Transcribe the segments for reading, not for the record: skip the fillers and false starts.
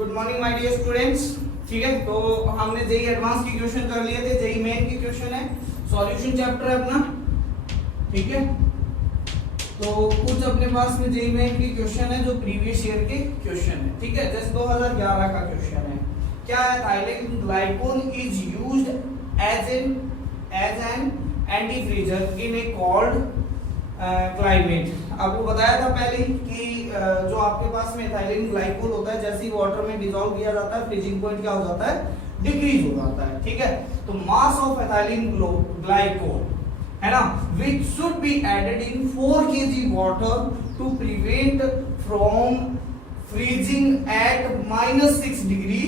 Good morning my dear students. ठीक है, तो हमने जेई एडवांस की क्वेश्चन कर लिए थे, जेई मेन की क्वेश्चन है, सॉल्यूशन चैप्टर है अपना। ठीक है, तो कुछ अपने पास में जेई मेन की क्वेश्चन है जो प्रीवियस ईयर के क्वेश्चन है। ठीक है, जैसे 2011 का क्वेश्चन है, क्या है, ethylene glycol is used as an anti freezer in a cold climate. आपको बताया था पहले कि जो आपके पास में एथाइलिन ग्लाइकोल होता है, जैसे ही वाटर में डिसॉल्व किया जाता है, फ्रीजिंग पॉइंट क्या हो जाता है, डिक्रीज हो जाता है। ठीक है, तो मास ऑफ एथाइलिन ग्लाइकोल है ना, which should be added in 4 kg water to prevent from freezing at -6 degree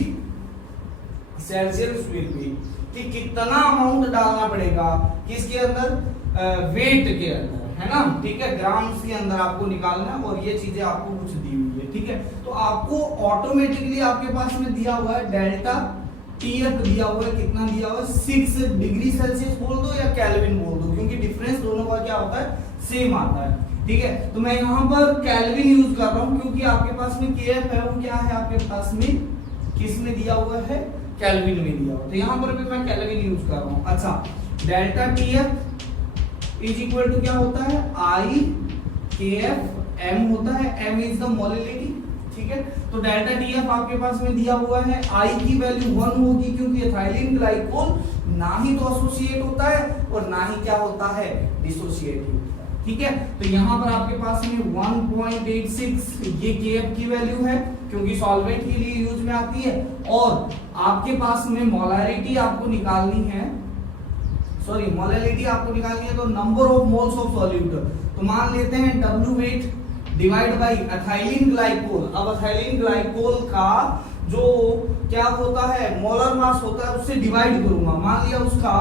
Celsius will be, कि कितना अमाउंट डालना पड़ेगा किसके अंदर, वेट के अंदर, है ना। ठीक है, ग्राम्स के अंदर आपको निकालना है और ये चीजें आपको कुछ दी हुई है। ठीक है, तो आपको ऑटोमेटिकली आपके पास में दिया हुआ है डेल्टा टीएफ दिया हुआ है, कितना दिया हुआ है, 6 डिग्री सेल्सियस बोल दो या केल्विन बोल दो, क्योंकि डिफरेंस दोनों का क्या होता है, सेम आता है। ठीक है, तो मैं यहाँ पर केल्विन यूज कर रहा हूँ क्योंकि आपके पास में केएफ है वो क्या है, आपके पास में किस में दिया हुआ है, केल्विन में दिया हुआ है, तो यहाँ पर भी मैं केल्विन यूज कर रहा हूँ। अच्छा, delta TF is equal to क्या होता है, आई के एफ एम होता है, एम इज द मोलिलिटी। ठीक है, तो डेल्टा टीएफ आपके पास में दिया हुआ है, आई की वैल्यू 1 होगी क्योंकि एथाइलिन ग्लाइकोल ना ही तो एसोसिएट होता है और ना ही क्या होता है, डिसोसिएट होता है। ठीक है, तो यहाँ पर आपके पास में 1.86 ये केएफ की वैल्यू है क्योंकि सॉल्वेंट के लिए यूज में आती है, और आपके पास में मोलारिटी आपको निकालनी है, सॉरी मोलारिटी आपको निकालनी है, तो number of moles of solute, तो मान लेते हैं W wait divide bye ethylene glycol. अब एथाइलिन ग्लाइकोल का जो क्या होता है, मोलर मास होता है, उससे डिवाइड करूंगा। मान लिया उसका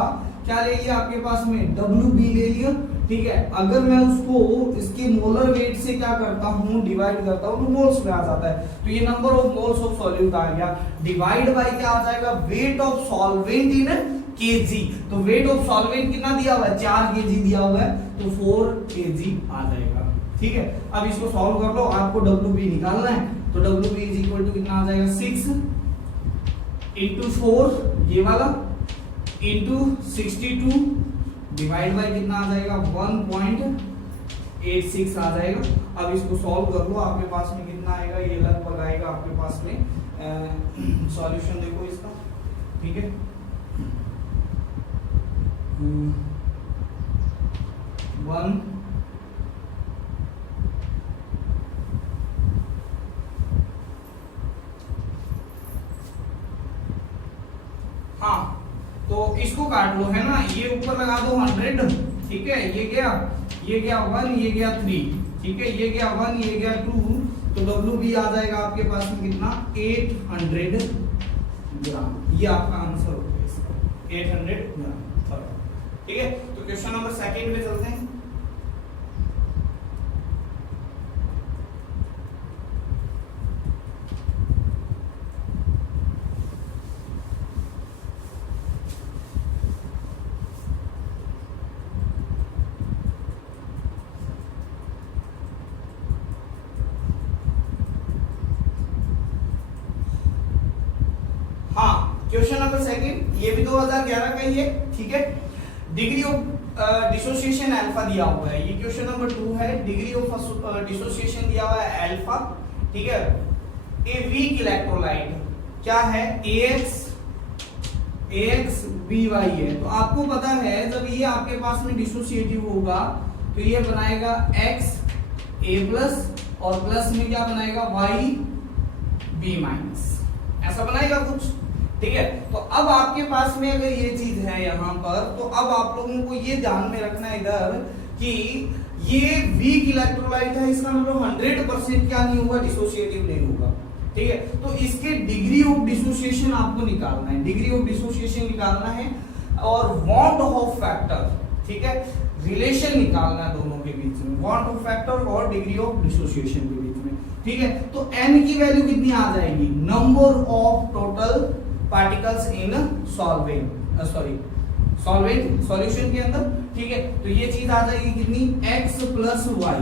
क्या ले लिया आपके पास में, WB ले लिया। ठीक है, अगर मैं उसको इसके मोलर वेट से क्या करता हूँ, डिवाइड करता हूँ, तो मोल्स में आ जाता है, तो ये number of moles of solute आ गया, डिवाइड बाय क्या आ जाएगा, weight of solvent in KG. तो वेट ऑफ सॉल्वेंट कितना दिया हुआ है, 4 kg दिया हुआ है, तो 4 kg आ जाएगा। ठीक है, अब इसको सॉल्व कर लो, आपको WB निकालना है, तो WB इज इक्वल टू कितना आ जाएगा, 6 इंटू 4 ये वाला इंटू 62 डिवाइड बाय कितना आ जाएगा, 1.86 आ जाएगा। अब इसको सॉल्व कर लो, आपके पास में कितना आएगा, ये लगभग आएगा आपके पास में, सॉल्यूशन देखो इसका। ठीक है, 1 हाँ, तो इसको काट लो, है ना, ये ऊपर लगा दो 100। ठीक है, ये गया 1, ये गया 3। ठीक है, ये गया 1, ये गया 2, तो WB आ जाएगा आपके पास में कितना, 800 ग्राम। ये आपका आंसर होगा इसका, 800 ग्राम। ठीक है, तो क्वेश्चन नंबर 2 में चलते हैं। क्वेश्चन नंबर 2 ये भी 2011 का ही है। ठीक है, डिग्री ऑफ डिसोसिएशन अल्फा दिया हुआ है, ये क्वेश्चन नंबर 2 है, डिग्री ऑफ डिसोसिएशन दिया हुआ है अल्फा। ठीक है, ए वीक इलेक्ट्रोलाइट क्या है, AXBY है, तो आपको पता है जब ये आपके पास में डिसोसिएटिव होगा तो ये बनाएगा X A+ और प्लस में क्या बनाएगा, YB-, ऐसा बनाएगा कुछ। ठीक है, तो अब आपके पास में अगर ये चीज है यहाँ पर, तो अब आप लोगों को ये ध्यान में रखना है इधर कि ये वीक इलेक्ट्रोलाइट है, इसका मतलब 100% क्या नहीं होगा, डिसोसिएटिव नहीं होगा। ठीक है, तो इसके डिग्री ऑफ डिसोसिएशन आपको निकालना है, डिग्री ऑफ डिसोसिएशन निकालना है, और बॉन्ड ऑफ फैक्टर, ठीक है, रिलेशन निकालना है दोनों के बीच में, बॉन्ड ऑफ फैक्टर और डिग्री ऑफ डिसोसिएशन के बीच में। ठीक है, तो n की वैल्यू कितनी आ जाएगी, number of total particles in solvent, solution के अंदर। ठीक है, तो ये चीज आ जाएगी कितनी, X + Y,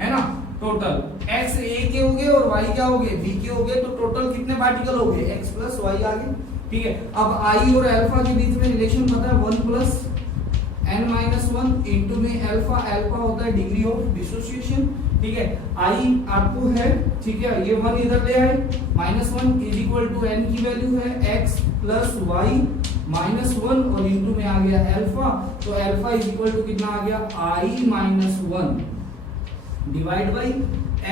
है ना, टोटल एक्स ए के हो गए और वाई क्या हो गए, बी के हो गए, तो टोटल कितने पार्टिकल हो गए, एक्स प्लस वाई आ गए। ठीक है, अब आई और अल्फा के बीच में रिलेशन पता है 1 प्लस n माइनस 1 इंटू में अल्फा, अल्फा होता है डिग्री ऑफ डिसोसिएशन। ठीक है, आई आपको है, ठीक है, ये 1 इधर ले आए, -1 इज इक्वल टू n की वैल्यू है x प्लस वाई -1 और इंटू में आ गया अल्फा, तो अल्फा इज इक्वल टू कितना आ गया, i minus 1 divide by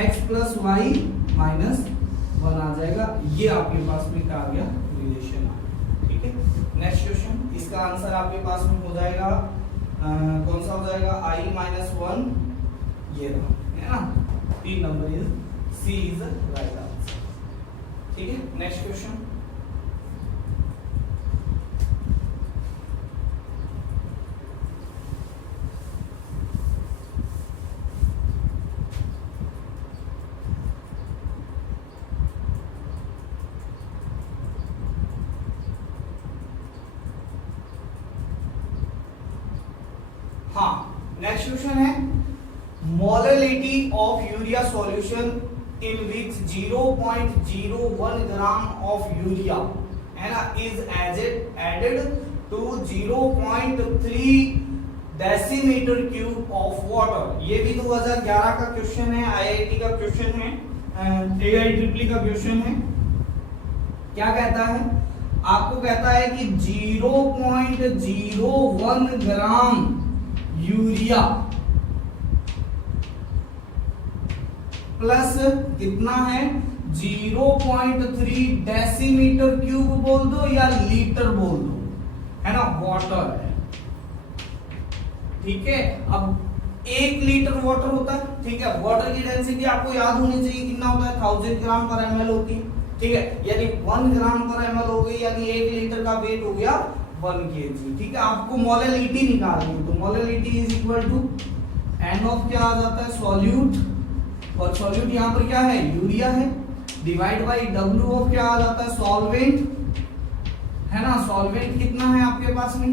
x plus Y minus 1 आ जाएगा। ये आपके पास में क्या आ गया, रिलेशन आ गया। ठीक है, नेक्स्ट क्वेश्चन, इसका आंसर आपके पास में हो जाएगा कौन सा हो जाएगा, i माइनस 1 ये रहा, है ना, 3 number is C is right answer. ठीक है, नेक्स्ट क्वेश्चन, हाँ नेक्स्ट क्वेश्चन है, molarity of urea solution in which 0.01 gram of urea है ना is added to 0.3 decimetre cube of water. ये भी 2011 का क्वेश्चन है, आईआईटी का क्वेश्चन है, AIEEE का क्वेश्चन है। क्या कहता है, आपको कहता है कि 0.01 ग्राम यूरिया प्लस कितना है, 0.3 डेसीमीटर क्यूब बोल दो या लीटर बोल दो, है ना, वाटर है। ठीक है, अब 1 लीटर वाटर होता है। ठीक है, वाटर की डेंसिटी आपको याद होनी चाहिए कितना होता है, 1000 ग्राम पर ml होती है। ठीक है, यानी 1 ग्राम पर ml हो गई, यानी 1 लीटर का वेट हो गया 1 kg। ठीक है, आपको मोलरिटी निकालनी है, तो molarity is equal to n of क्या आ जाता है, सॉल्यूट, और सॉल्यूट यहाँ पर क्या है, यूरिया है, डिवाइड बाई W ऑफ क्या आ जाता है, सॉल्वेंट, है ना, सॉल्वेंट कितना है आपके पास में,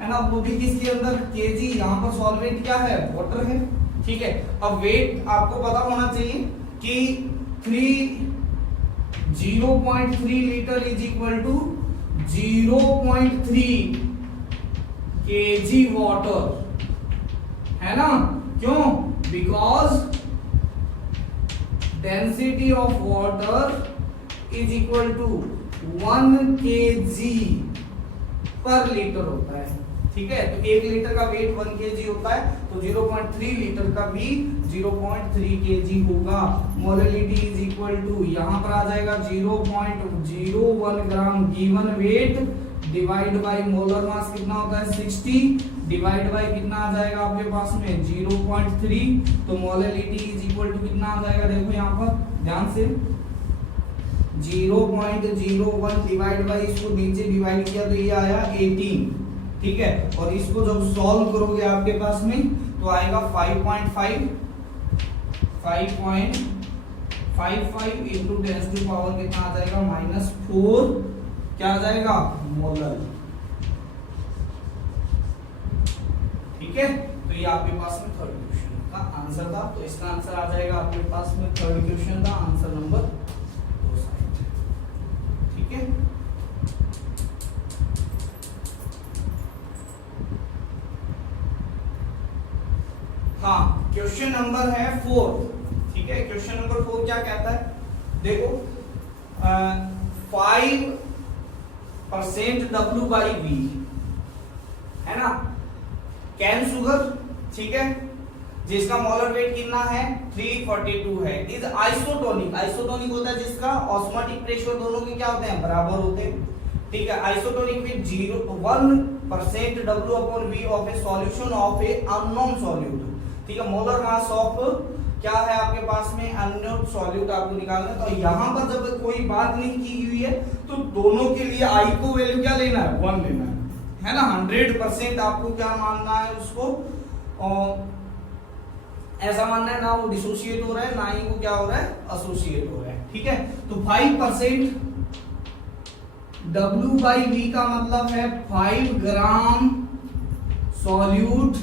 है ना, वो भी किसके अंदर, kg, यहाँ पर सॉल्वेंट क्या है, वाटर है। ठीक है, अब वेट आपको पता होना चाहिए कि 0.3 litre is equal to 0.3 kg water, है ना, क्यों, because density of water is equal to 1 kg per litre होता है। ठीक है, तो 1 लीटर का वेट 1 kg होता है, तो 0.3 लीटर का भी 0.3 kg होगा। मोलरिटी इज इक्वल टू यहाँ पर आ जाएगा 0.01 gram given weight divide by molar mass कितना होता है 60 डिवाइड बाय कितना आ जाएगा आपके पास में 0.3, तो मोलरिटी इज इक्वल टू कितना आ जाएगा, देखो यहाँ पर ध्यान से 0.01 डिवाइड बाय इसको नीचे डिवाइड किया तो ये आया 18। ठीक है, और इसको जब सॉल्व करोगे आपके पास में तो आएगा 5.55 इंटू 10 टू पावर कितना आ जाएगा -4 क्या आ जाएगा मोलर। ठीक है, तो ये आपके पास में थर्ड क्वेश्चन का आंसर था, तो इसका आंसर आ जाएगा आपके पास में थर्ड क्वेश्चन का आंसर नंबर 2 साइड। ठीक है, हाँ क्वेश्चन नंबर है 4। ठीक है, क्वेश्चन नंबर 4 क्या कहता है, देखो 5% W/V है ना, कैन शुगर, ठीक है, जिसका मोलर वेट कितना है 342 है, इज आइसोटोनिक, आइसोटोनिक होता है जिसका ऑस्मोटिक प्रेशर दोनों के क्या होते हैं, बराबर होते हैं। ठीक है, isotonic with 1% W/V of a solution of A unknown solute. ठीक है, मोलर मास ऑफ क्या है आपके पास में, अननोन सॉल्यूट आपको निकालना है। तो यहाँ पर जब कोई बात नहीं की हुई है तो दोनों के लिए आई को वैल्यू क्या लेना है, 1 लेना है ना, 100% आपको क्या मानना है उसको, और ऐसा मानना है ना वो डिसोसिएट हो रहा है ना ही वो क्या हो रहा है, एसोसिएट हो रहा है। ठीक है, तो 5% W/V का मतलब है 5 ग्राम सॉल्यूट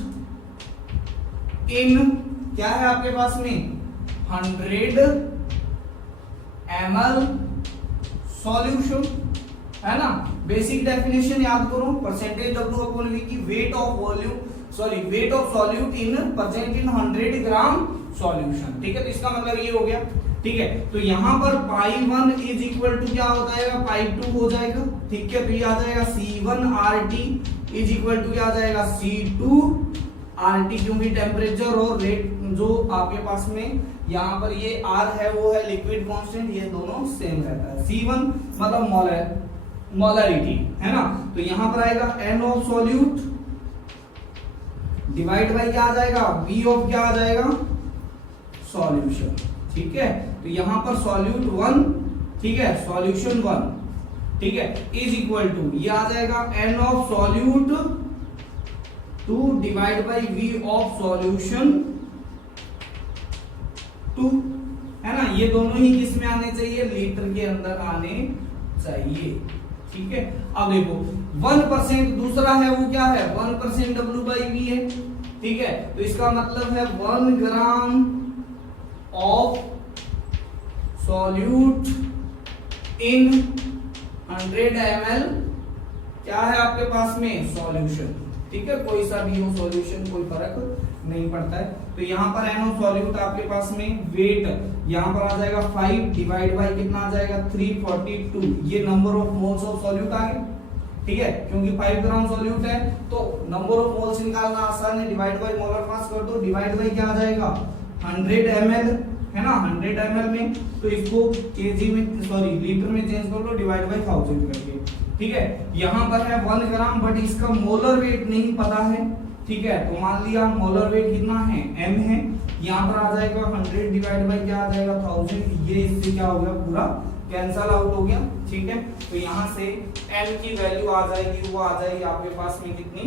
इन क्या है आपके पास में 100 ml सॉल्यूशन, है ना। बेसिक डेफिनेशन याद करो, परसेंटेज W अपॉन V की weight of solute in present in 100 gram solution, ठीक है। तो इसका मतलब ये हो गया, ठीक है। तो यहां पर पाई 1 इज इक्वल टू क्या हो जाएगा, पाई 2 हो जाएगा, ठीक है। तो ये आ जाएगा C1 RT is equal to क्या आ जाएगा, C2 RT, क्योंकि टेम्परेचर और रेट जो आपके पास में यहाँ पर ये R है वो है लिक्विड कांस्टेंट, ये दोनों सेम रहता है। C1 मतलब मोलरिटी, है ना। तो यहाँ पर आएगा N of solute divide by क्या आ जाएगा, V ऑफ क्या आ जाएगा, सॉल्यूशन, ठीक है। तो यहाँ पर सॉल्यूट 1, ठीक है, सॉल्यूशन 1, ठीक है, इज इक्वल टू ये आ जाएगा N of solute 2 divide by V of solution 2, है ना। ये दोनों ही किस में आने चाहिए, लीटर के अंदर आने चाहिए, ठीक है। अब देखो 1% दूसरा है वो क्या है, 1% W/V है, ठीक है। तो इसका मतलब है 1 gram of solute in 100 ml क्या है आपके पास में, सॉल्यूशन, ठीक है। कोई सा भी हो सॉल्यूशन, कोई फर्क नहीं पड़ता है। तो यहाँ पर N ऑफ सॉल्यूट आपके पास में वेट यहाँ पर आ जाएगा 5 डिवाइड बाई कितना आ जाएगा 342, ये number of moles of solute आ गया, ठीक है। क्योंकि 5 ग्राम सॉल्यूट है तो नंबर ऑफ मोल्स निकालना आसान है, डिवाइड बाई मोलर मास कर दो, डिवाइड बाई क्या आ जाएगा 100 ml, है ना। 100 ml में तो इसको केजी में सॉरी लीटर में चेंज कर लो, डिवाइड बाई 1000 करके, ठीक है। यहाँ पर है 1 ग्राम बट इसका मोलर वेट नहीं पता है, ठीक है। तो मान लिया मोलर वेट कितना है, m है। यहाँ पर आ जाएगा 100 डिवाइड बाई क्या आ जाएगा 1000, ये इससे क्या हो गया, पूरा कैंसल आउट हो गया, ठीक है। तो यहाँ से n की वैल्यू आ जाएगी, वो आ जाएगी आपके पास में कितनी,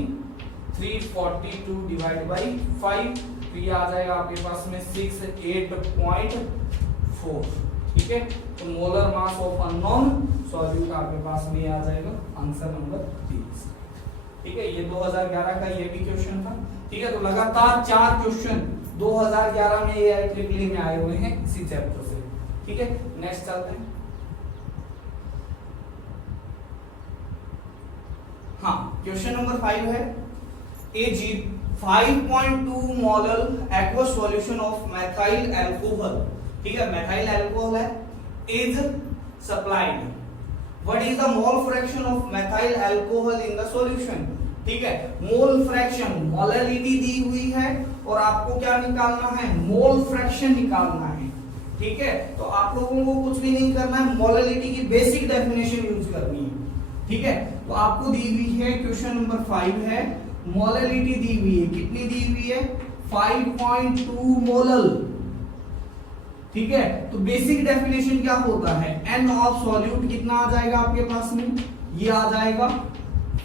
342 डिवाइड बाई 5, तो ये आ जाएगा आपके पास में 68.4, ठीक है। तो molar mass of unknown solute आपके पास में आ जाएगा आंसर नंबर 30, ठीक है। ये 2011 का ये भी क्वेश्चन था, ठीक है। तो लगातार 4 क्वेश्चन 2011 में ये ट्रिपली में आए हुए हैं इसी चैप्टर से, ठीक है। नेक्स्ट चलते हैं। हाँ, क्वेश्चन नंबर 5 है, ए 5.2 molar aqueous solution of methyl alcohol, ठीक है, मेथाइल अल्कोहल है, is supplied, what is the mole fraction of methyl alcohol in the solution, ठीक है। मोल फ्रैक्शन, मोलरिटी दी हुई है और आपको क्या निकालना है, मोल फ्रैक्शन निकालना है, ठीक है। तो आप लोगों को कुछ भी नहीं करना है, मोलरिटी की बेसिक डेफिनेशन यूज करनी है, ठीक है। तो आपको दी हुई है, क्वेश्चन नंबर 5 है, मोलरिटी दी हुई है, कितनी दी हुई है, 5.2 मोलल, ठीक है। तो बेसिक डेफिनेशन क्या होता है, N ऑफ सॉल्यूट कितना आ जाएगा आपके पास में, ये आ जाएगा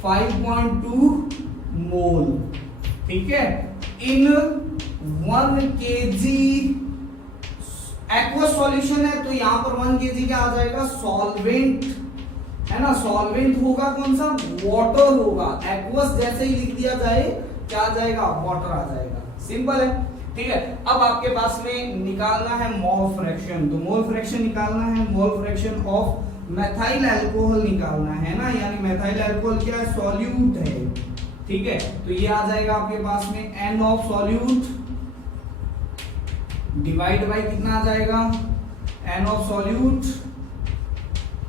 5.2 मोल, ठीक है, इन 1 kg एक्वस सॉल्यूशन है। तो यहां पर 1 kg क्या आ जाएगा, सॉल्वेंट, है ना। सॉल्वेंट होगा कौन सा, वाटर होगा, एक्वस जैसे ही लिख दिया जाए क्या आ जाएगा, वाटर आ जाएगा, सिंपल है, ठीक है। अब आपके पास में निकालना है मोल फ्रैक्शन, तो मोल फ्रैक्शन निकालना है, mole fraction of methyl alcohol निकालना है ना, यानी मेथाइल अल्कोहल क्या है, सॉल्यूट है, ठीक है। तो ये आ जाएगा आपके पास में N of solute divide by कितना आ जाएगा, N ऑफ सॉल्यूट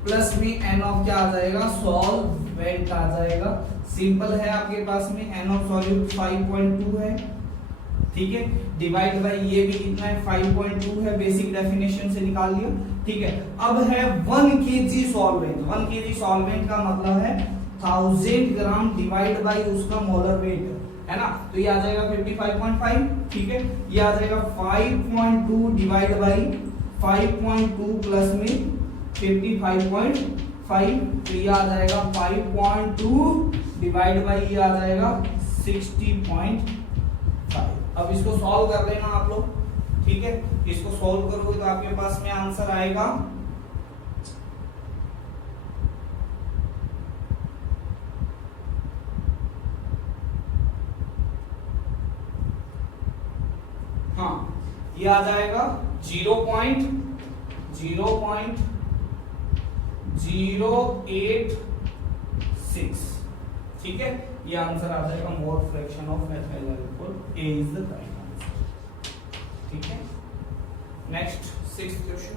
प्लस में N ऑफ क्या आ जाएगा, सॉल्वेंट आ जाएगा, सिंपल है। आपके पास में N ऑफ सॉल्यूट 5.2 है, ठीक है, डिवाइड बाई ये भी कितना है, 5.2 है, बेसिक डेफिनेशन से निकाल लिया, ठीक है। अब है 1 kg सॉल्वेंट, 1 kg सॉल्वेंट का मतलब है 1000 ग्राम डिवाइड बाई उसका मोलर वेट, है ना। तो ये आ जाएगा 55.5, ठीक है। ये आ जाएगा 5.2 डिवाइड बाई 5.2 प्लस में 55.5, तो ये आ जाएगा 5.2 डिवाइड बाई ये आ जाएगा 60.5। अब इसको सॉल्व कर लेना आप लोग, ठीक है। इसको सॉल्व करोगे तो आपके पास में आंसर आएगा हाँ, ये आ जाएगा 0.086, ठीक है, ये आंसर आ जाएगा mole fraction of ethyl alcohol. A is the right answer, ठीक है। नेक्स्ट 6th क्वेश्चन,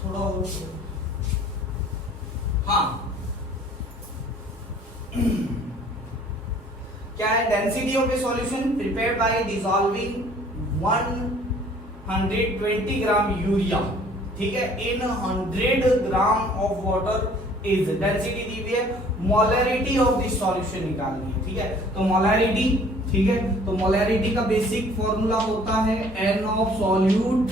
थोड़ा और हाँ क्या है, density of a solution prepared by dissolving 120 gram urea, ठीक है, in 100 gram of water is, density दी हुई है, मोलैरिटी ऑफ दिस सॉल्यूशन निकालनी है, ठीक है। तो मोलैरिटी, ठीक है, तो मोलैरिटी का बेसिक फॉर्मूला होता है एन ऑफ सॉल्यूट,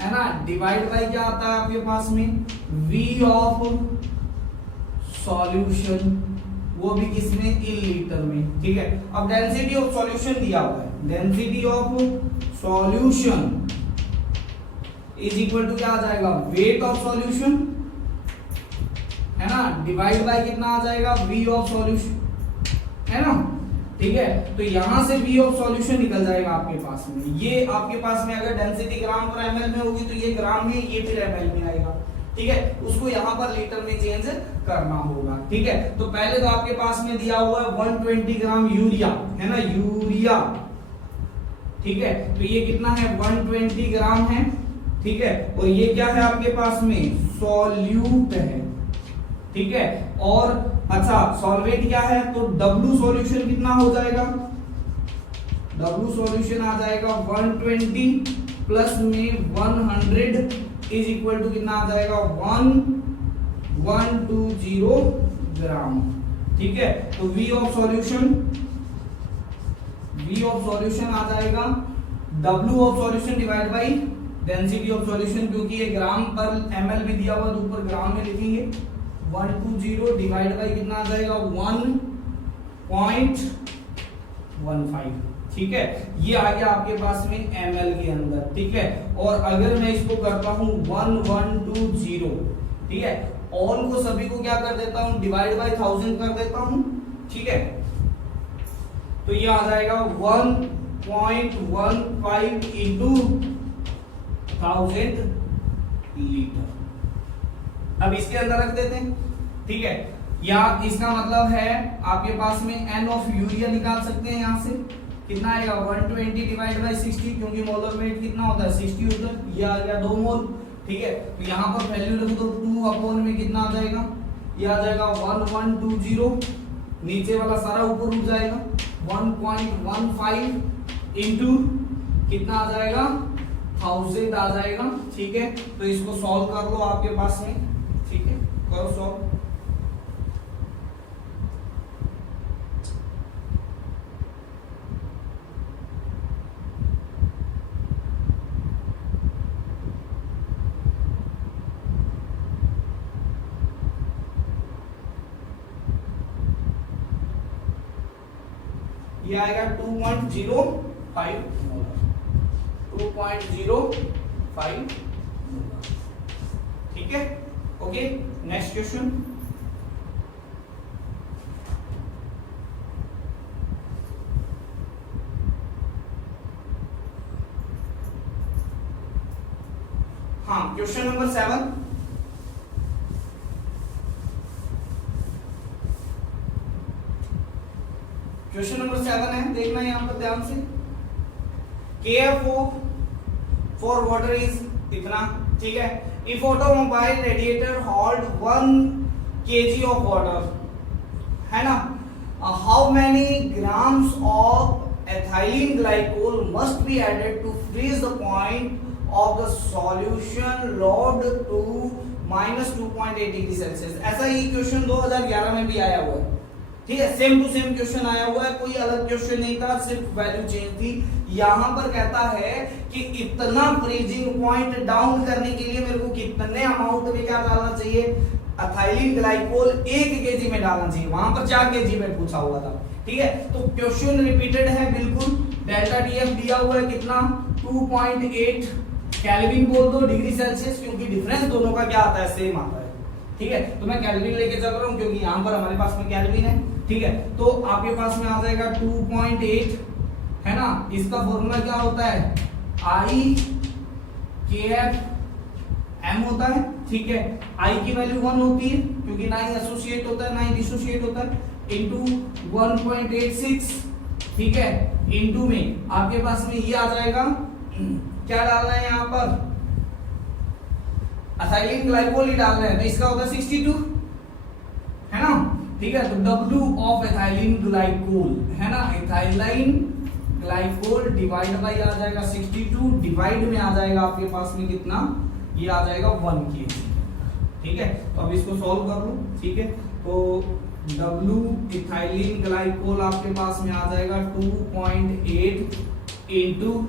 है ना, डिवाइड बाय क्या आता है आपके पास में वी ऑफ सॉल्यूशन, वो भी किसमें, इन लीटर में, ठीक है। अब डेंसिटी ऑफ सॉल्यूशन दिया हुआ है, density of solution is equal to क्या आ जाएगा, वेट ऑफ सॉल्यूशन, है ना, डिवाइड बाय कितना आ जाएगा, वी ऑफ सॉल्यूशन, है ना, ठीक है। तो यहां से वी ऑफ सॉल्यूशन निकल जाएगा आपके पास में, ये आपके पास में अगर डेंसिटी ग्राम पर एमएल में होगी तो ये ग्राम में, ये फिर एमएल में आएगा, ठीक है, उसको यहां पर लीटर में चेंज करना होगा, ठीक है। तो पहले तो आपके पास में दिया हुआ है 120 ग्राम यूरिया, है ना, यूरिया, ठीक है, तो ये कितना है 120 ग्राम है, ठीक है, और ये क्या है आपके पास में सॉल्यूट है, ठीक है। और अच्छा सॉल्वेंट क्या है, तो W सॉल्यूशन कितना हो जाएगा, W सॉल्यूशन आ जाएगा 120 प्लस में 100 इज इक्वल टू कितना आ जाएगा 1120 ग्राम, ठीक है। तो V ऑफ सॉल्यूशन आ जाएगा W of solution divide by density of solution, क्योंकि ये ग्राम पर ml में दिया हुआ तो ऊपर ग्राम में लिखेंगे, 120 डिवाइड बाई कितना आ जाएगा 1.15, ठीक है, ये आ गया आपके पास में ml के अंदर, ठीक है। और अगर मैं इसको करता हूं 1120, ठीक है, ऑल को सभी को क्या कर देता हूं, डिवाइड बाय 1000 कर देता हूं, ठीक है, तो ये आ जाएगा 1.15 इंटू 1000 लीटर। अब इसके अंदर रख देते हैं, ठीक है, या इसका मतलब है आपके पास में एन ऑफ यूरिया निकाल सकते हैं, यहां से कितना आएगा 120 डिवाइड बाय 60, क्योंकि मोलर वेट कितना होता है 60 होता है, ये आ गया 2 मोल, ठीक है। तो यहां पर वैल्यू रख दो 2 अपॉन में कितना आ जाएगा, ये आ जाएगा 1120, नीचे वाला सारा ऊपर उठ जाएगा 1.15 इंटू कितना आ जाएगा 1000 आ जाएगा, ठीक है। तो इसको सॉल्व कर लो आपके पास में, ठीक है, करो सॉल्व। ये आएगा 2.05 2.05, ठीक है, ओके। नेक्स्ट क्वेश्चन, हाँ, क्वेश्चन नंबर 7, क्वेश्चन नंबर 7 है, देखना यहां पर ध्यान से, KFO फॉर वाटर इज इतना, ठीक है। If automobile radiator hold 1 kg of water, है ना, how many grams of ethylene glycol must be added to freeze the point of the solution load to -2.8 degree Celsius. ऐसा ही question 2011 में भी आया हुआ है, ठीक है, सेम टू सेम क्वेश्चन आया हुआ है, कोई अलग क्वेश्चन नहीं था, सिर्फ वैल्यू चेंज थी। यहां पर कहता है कि इतना फ्रीजिंग पॉइंट डाउन करने के लिए मेरे को कितने अमाउंट में क्या डालना चाहिए, एथिलीन ग्लाइकोल 1 kg में डालना चाहिए, वहां पर 4 kg में पूछा हुआ था, ठीक है। तो क्वेश्चन रिपीटेड है बिल्कुल, डेल्टा टीएफ दिया हुआ है कितना 2.8 केल्विन बोल दो डिग्री सेल्सियस, क्योंकि डिफरेंस दोनों का क्या आता है, सेम आता है, ठीक है, तो मैं केल्विन लेके चल रहा हूँ क्योंकि यहाँ पर हमारे पास में केल्विन है। ठीक है, तो आपके पास में आ जाएगा 2.8, है ना। इसका फॉर्मूला क्या होता है, आई के एफ एम होता है। ठीक है, आई की वैल्यू 1 होती है क्योंकि ना ही एसोसिएट होता है ना ही डिसोसिएट होता है, इनटू 1.86। ठीक है, इनटू में आपके पास में ये आ जाएगा, क्या डालना है यहाँ पर, एथिलीन ग्लाइकोल ही डालना है, तो इसका होगा 62, है ना। ठीक है, तो W ऑफ एथिलीन ग्लाइकोल, है ना, एथिलीन ग्लाइकोल डिवाइड बाई आ जाएगा 62, डिवाइड में आ जाएगा आपके पास में कितना, ये आ जाएगा 1 kg। ठीक है, तो अब इसको सॉल्व कर लो। ठीक है, तो W इथाइलिन ग्लाइकोल आपके पास में आ जाएगा 2.8 इंटू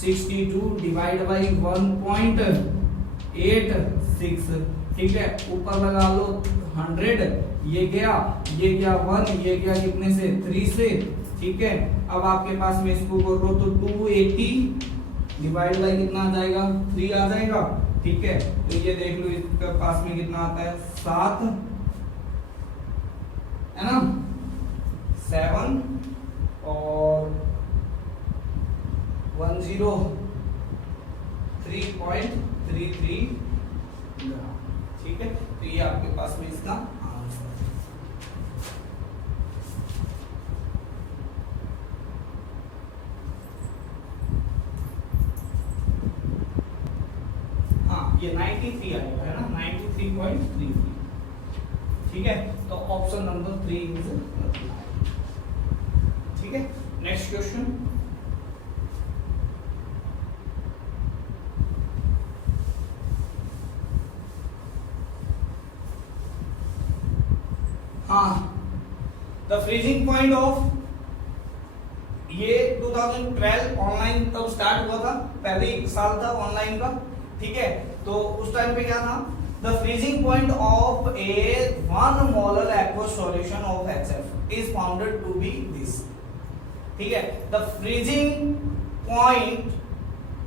62 डिवाइड बाई 1.86। ठीक है, ऊपर लगा लो 100, ये गया 1, ये गया कितने से, 3 से। ठीक है, अब आपके पास में इसको कर लो तो 280 डिवाइड बाई कितना आ जाएगा, 3 आ जाएगा। ठीक है, तो ये देख लो इसके पास में कितना आता है, 7, है ना, 7 और 103.33 ग्राम। ठीक है, तो ये आपके पास में इसका आंसर है। ये 93 आएगा, है ना, 93.33। ठीक है, तो ऑप्शन नंबर 3 इज राइट। ठीक है, नेक्स्ट क्वेश्चन। हाँ, द फ्रीजिंग पॉइंट ऑफ, ये 2012 ऑनलाइन तब स्टार्ट हुआ था, पहले एक साल था ऑनलाइन का। ठीक है, तो उस टाइम पे क्या था, the freezing point of A 1 molar aqueous solution of HF is found to be this। ठीक है, the freezing point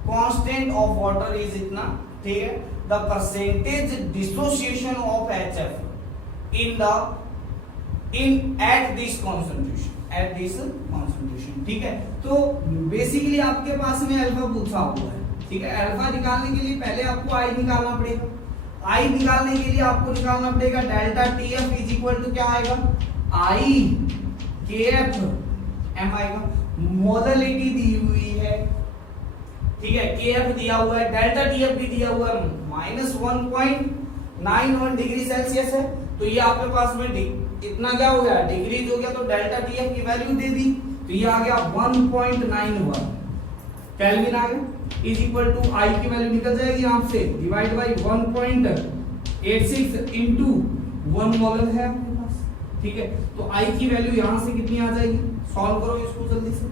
constant of water is इतना। ठीक है, the percentage dissociation of HF in at this concentration. ठीक है, तो basically आपके पास में अल्फा पूछा हुआ है। ठीक है, अल्फा निकालने के लिए पहले आपको आई निकालना पड़ेगा। आई निकालने के लिए आपको निकालना पड़ेगा delta TF is equal to क्या आएगा, आई के एफ एम आएगा। मोलरिटी दी हुई है, ठीक है, के एफ दिया हुआ है, डेल्टा टीएफ भी दिया हुआ है, -1.91 डिग्री सेल्सियस है। तो ये आपके पास में इतना क्या हो गया, डिग्री हो गया, तो डेल्टा टीएफ की वैल्यू दे दी, तो ये आ गया 1.91 केल्विन आ गया, इज इक्वल टू आई की वैल्यू निकल जाएगी यहाँ से, डिवाइड बाई 1.86 इंटू 1 मोलर है आपके पास। ठीक है, तो आई की वैल्यू यहाँ से कितनी आ जाएगी, सॉल्व करो इसको जल्दी से।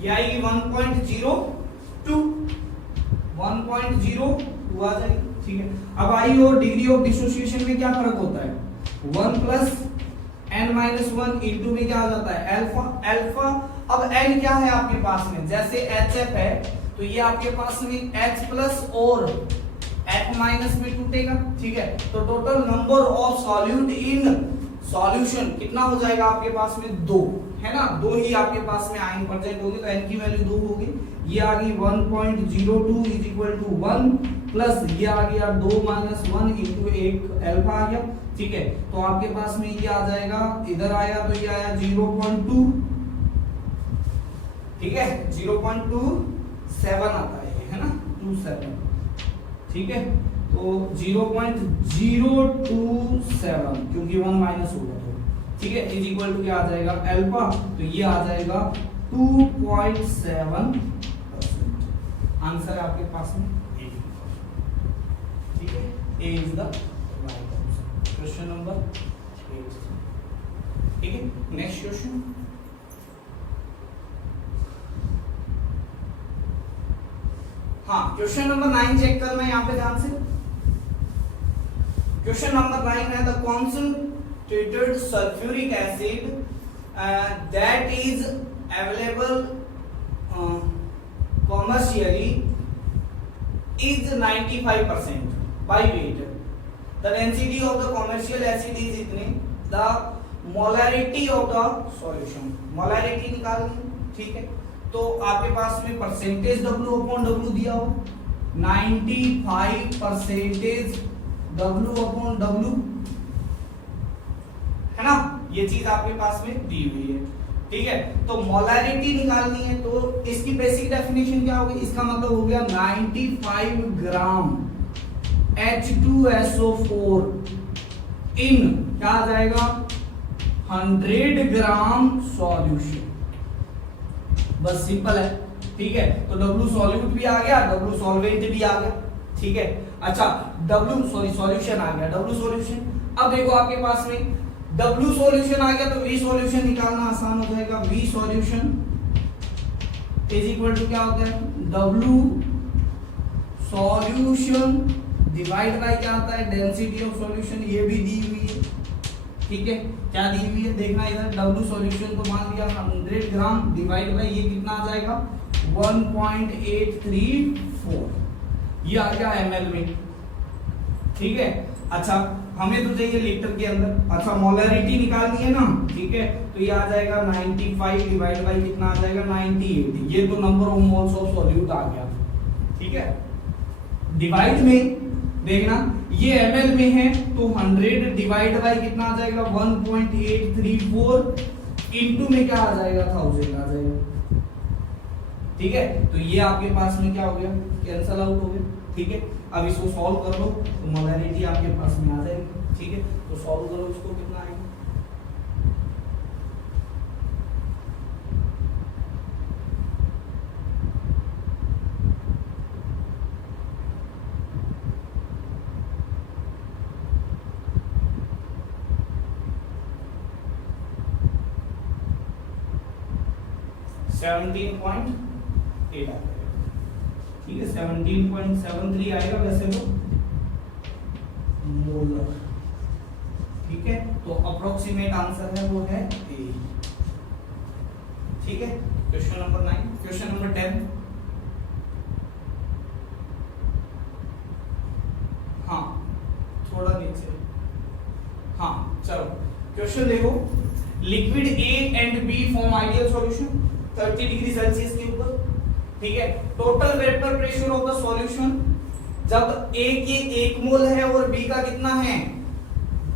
ये आएगी 1.02 आ जाएगी। ठीक है, अब आई और डिग्री ऑफ डिसोसिएशन में क्या फर्क होता है, 1 प्लस n-1 इंटू में क्या आ जाता है, अल्फा। अल्फा, अब n क्या है आपके पास में, जैसे HF है तो ये आपके पास में H प्लस और H माइनस में टूटेगा। ठीक है, तो total number of solute in solution कितना हो जाएगा आपके पास में, 2, है ना, 2 ही आपके पास में आयन प्रेजेंट होगी, तो n की वैल्यू 2 होगी। ये आ गई 1.02 इज इक्वल टू 1 प्लस ये आ गया 2 माइनस 1 इंटू 1 अल्फा आ गया। ठीक है, तो आपके पास में ये आ जाएगा, इधर आया तो ये आया 0.2। ठीक है, 0.27 आता है, है ना, 27। ठीक है, तो 0.027 क्योंकि 1 माइनस होगा तो। ठीक है, इज इक्वल टू क्या आ जाएगा, अल्फा, तो ये आ जाएगा 2.7%। आंसर है आपके पास में ए। ठीक है, A is the right answer, question number 8। ठीक है, नेक्स्ट क्वेश्चन। हाँ, क्वेश्चन नंबर 9 चेक करना है यहाँ पे ध्यान से। क्वेश्चन नंबर 9 है, the treated sulfuric acid that is available commercially is 95% by weight. The density of the commercial acid is इतने, the molarity of the solution, molarity निकालनी, ठीक है। तो आपके पास में परसेंटेज W अपॉन W दिया हो 95% W अपॉन W, है ना, ये चीज आपके पास में दी हुई है, ठीक है। तो मोलैरिटी निकालनी है, तो इसकी बेसिक डेफिनेशन क्या होगी, इसका मतलब हो गया 95 ग्राम H2SO4 इन क्या आ जाएगा 100 ग्राम सॉल्यूशन, बस सिंपल है, ठीक है। तो W सॉल्यूट भी आ गया, W सॉल्वेंट भी आ गया, ठीक है। अच्छा सॉल्यूशन आ गया, W सॉल्यूशन। अब देखो आपके पास में W सॉल्यूशन आ गया तो V सॉल्यूशन निकालना आसान हो जाएगा। V solution is equal to क्या होता है, W सॉल्यूशन डिवाइड बाय क्या आता है, डेंसिटी ऑफ सॉल्यूशन, ये भी दी हुई है, ठीक है। क्या दी हुई है देखना इधर, W सॉल्यूशन को मान लिया 100 ग्राम डिवाइड बाय ये कितना आ जाएगा 1.834, ये आ गया ml में, ठीक है। अच्छा हमें तो चाहिए लीटर के अंदर। अच्छा मोलैरिटी निकालनी है ना, ठीक है, तो ये आ जाएगा 95 डिवाइड बाय कितना आ जाएगा 98, ये तो number of moles of solute आ गया, ठीक है। डिवाइड में देखना ये ml में है तो 100 डिवाइड बाय कितना आ जाएगा 1.834 इनटू में क्या आ जाएगा 1000 आ जाएगा, ठीक है। तो ये आपके पास में क्या हो गया, कैंसल आउट हो गया, ठीक है। अब इसको सॉल्व कर लो तो मोलैरिटी आपके पास में आ जाएगी, ठीक है। तो सॉल्व करो इसको, कितना आएगा, $17.8 आ जाएगा, ठीक है। 17.73 आएगा वैसे तो मोलर, ठीक है। तो अप्रोक्सीमेट आंसर है वो है ए, ठीक है। Question number 9। क्वेश्चन नंबर 10, हाँ थोड़ा नीचे, हाँ चलो क्वेश्चन देखो। Liquid A and B form ideal solution 30 degree Celsius के ऊपर, ठीक है। Total vapour pressure of the solution, जब A के 1 मोल है और B का कितना है,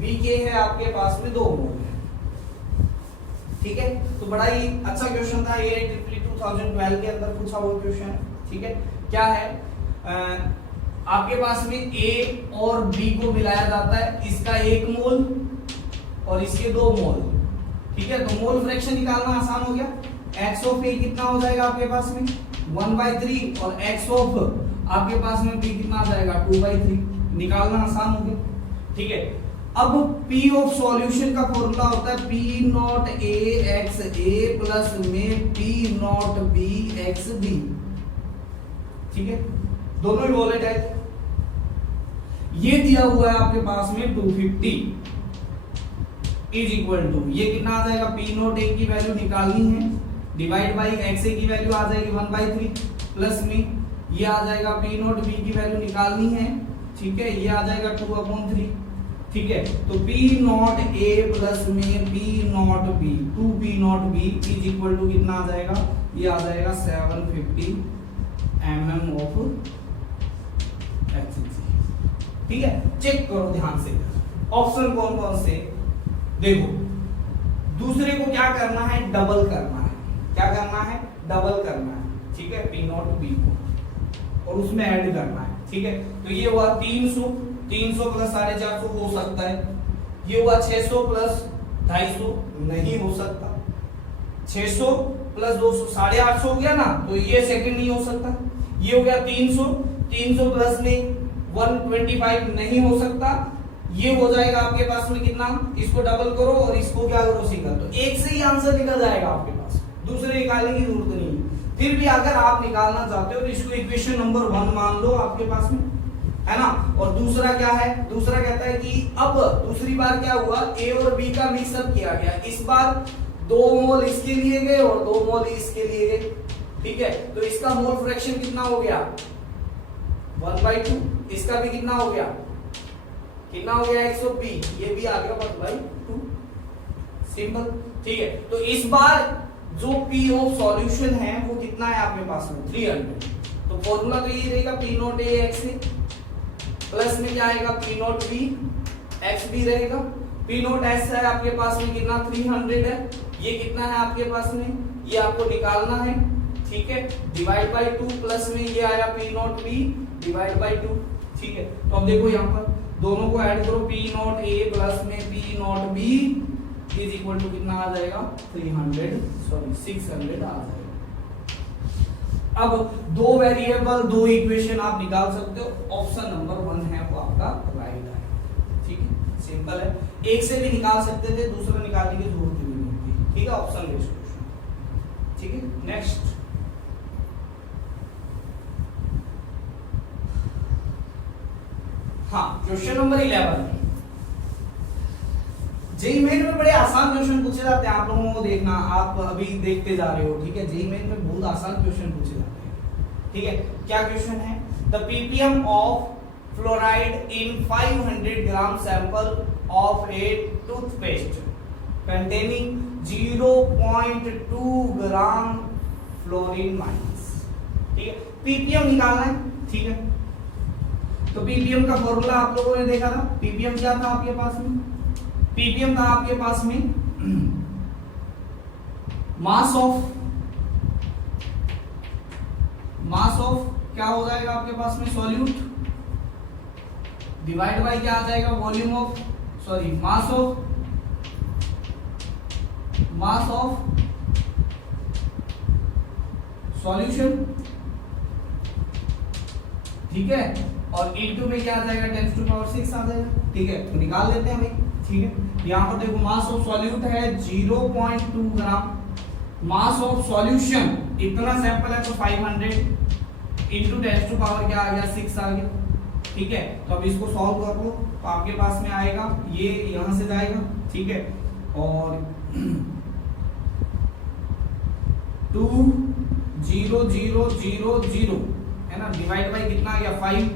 B के है आपके पास में 2 मोल है, ठीक है। तो बड़ा ही अच्छा क्वेश्चन था ये, 2012 के अंदर पूछा हुआ क्वेश्चन है, ठीक है। क्या है आपके पास में A और B को मिलाया जाता है, इसका 1 मोल और इसके 2 मोल, ठीक है। तो मोल फ्रैक्शन निकालना आसान हो गया। X ऑफ A कितना हो जाएगा आपके पास में 1/3 और X ऑफ आपके पास में B कितना आ जाएगा 2/3, निकालना आसान हो गया, ठीक है। अब P ऑफ सॉल्यूशन का फॉर्मूला होता है P not A x A plus में P not B x B, ठीक है। दोनों ही वोलेटाइल, ये दिया हुआ है आपके पास में 250 इज इक्वल टू, ये कितना आ जाएगा P नॉट A की वैल्यू निकालनी है, डिवाइड बाई XA की वैल्यू आ जाएगी 1/3 प्लस में ये आ जाएगा P नॉट B की वैल्यू निकालनी है, ठीक है, ये आ जाएगा 2/3, ठीक है। तो P नॉट A प्लस में P not B 2P not B is equal to कितना आ जाएगा, ये आ जाएगा 750 mm ऑफ HCl, ठीक है। चेक करो ध्यान से ऑप्शन कौन कौन से, देखो दूसरे को क्या करना है, डबल करना है, क्या करना है, डबल करना है, ठीक है। P नॉट B को और उसमें ऐड करना है, ठीक है। तो ये हुआ 300 प्लस 450 हो सकता है, ये हुआ 600 प्लस 250 नहीं हो सकता, 600 प्लस 200 850 हो गया ना, तो ये सेकंड नहीं हो सकता। ये हो गया 300 प्लस में 125 नहीं हो सकता, ये हो जाएगा आपके पास में कितना, इसको डबल करो और इसको क्या करो सिंगल, तो एक से ही आंसर निकल जाएगा आपके पास, दूसरे निकालने की जरूरत नहीं है। फिर भी अगर आप निकालना चाहते हो तो इसको इक्वेशन नंबर 1 मान लो आपके पास में, है ना। और दूसरा क्या है, दूसरा कहता है कि अब दूसरी बार क्या हुआ, ए और बी का मिक्सअप किया गया, इस बार 2 मोल इसके लिए गए और 2 मोल इसके लिए गए, ठीक है। तो इसका मोल फ्रैक्शन कितना हो गया 1/2, इसका भी कितना हो गया 120, ये भी आ गया 1/2, सिंपल, ठीक है। तो इस बार जो पी ऑफ सॉल्यूशन है वो कितना है आपके पास में 300। तो फॉर्मूला तो ये रहेगा P not A X A plus में क्या आएगा P not B X B रहेगा। पी नॉट एस है आपके पास में कितना 300 है, ये कितना है आपके पास में, ये आपको निकालना है, ठीक है। डिवाइड बाय 2 प्लस में ये आया P not B divide by 2, ठीक है। तो अब देखो यहाँ पर दोनों को ऐड करो, पी नॉट ए प्लस में P not B is equal to कितना आ जाएगा 600 आ जाएगा। अब 2 वेरिएबल 2 इक्वेशन आप निकाल सकते हो, ऑप्शन नंबर 1 है वो आपका राइट है, ठीक है, सिंपल है। एक से भी निकाल सकते थे, दूसरा निकालने की जरूरत भी नहीं थी, ठीक है, ऑप्शन बेस्ड क्वेश्चन, ठीक है। नेक्स्ट हाँ, क्वेश्चन नंबर 11। जेई मेन में बड़े आसान क्वेश्चन पूछे जाते हैं, आप लोगों को देखना, आप अभी देखते जा रहे हो, ठीक है। जेई मेन में बहुत आसान क्वेश्चन पूछे जाते हैं, ठीक है। क्या क्वेश्चन है, the ppm of fluoride in 500 gram sample of A toothpaste containing 0.2 gram fluorine minus, ठीक है। पीपीएम निकालना है, ठीक है। तो पीपीएम का फॉर्मूला आप लोगों ने देखा था, पीपीएम क्या था आपके पास में, पीपीएम था आपके पास में मास ऑफ क्या हो जाएगा आपके पास में सॉल्यूट डिवाइड बाय क्या आ जाएगा volume of, sorry mass of solution, ठीक है। और इनटू में क्या आ जाएगा 10⁻⁶ आ जाएगा, ठीक है। तो निकाल लेते हैं भाई, ठीक है। यहां पर देखो मास ऑफ सॉल्यूट है 0.2 ग्राम, मास ऑफ सॉल्यूशन इतना सैंपल है तो 500 इंटू 10⁻⁶ क्या आ गया 6 आ गया, ठीक है। तो अब इसको सॉल्व कर लो, तो आपके पास में आएगा ये यहां से जाएगा, ठीक है। और 2 0 0 0 0 है ना, डिवाइड बाय कितना आ गया 5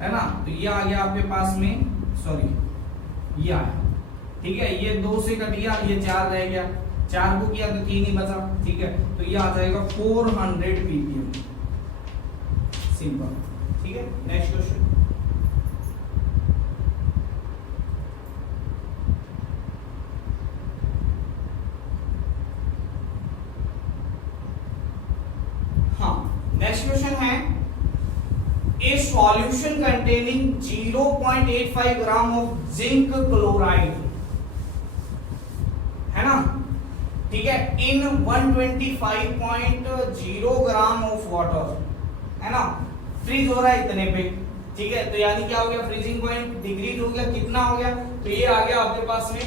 है ना। तो ये आ गया आपके पास में, सॉरी ये आया, ठीक है। ये 2 से कट गया, ये 4 रह गया, 4 को किया तो 3 ही बचा, ठीक है। तो ये आ जाएगा 400 ppm, सिंपल, ठीक है। नेक्स्ट क्वेश्चन, हाँ नेक्स्ट क्वेश्चन है a solution containing 0.85 gram of zinc chloride है ना, ठीक है, in 125.0 ग्राम of water है ना, फ्रीज हो रहा है इतने पे, ठीक है। तो यानी क्या हो गया फ्रीजिंग पॉइंट डिक्रीज हो गया, कितना हो गया, तो ये आ गया आपके पास में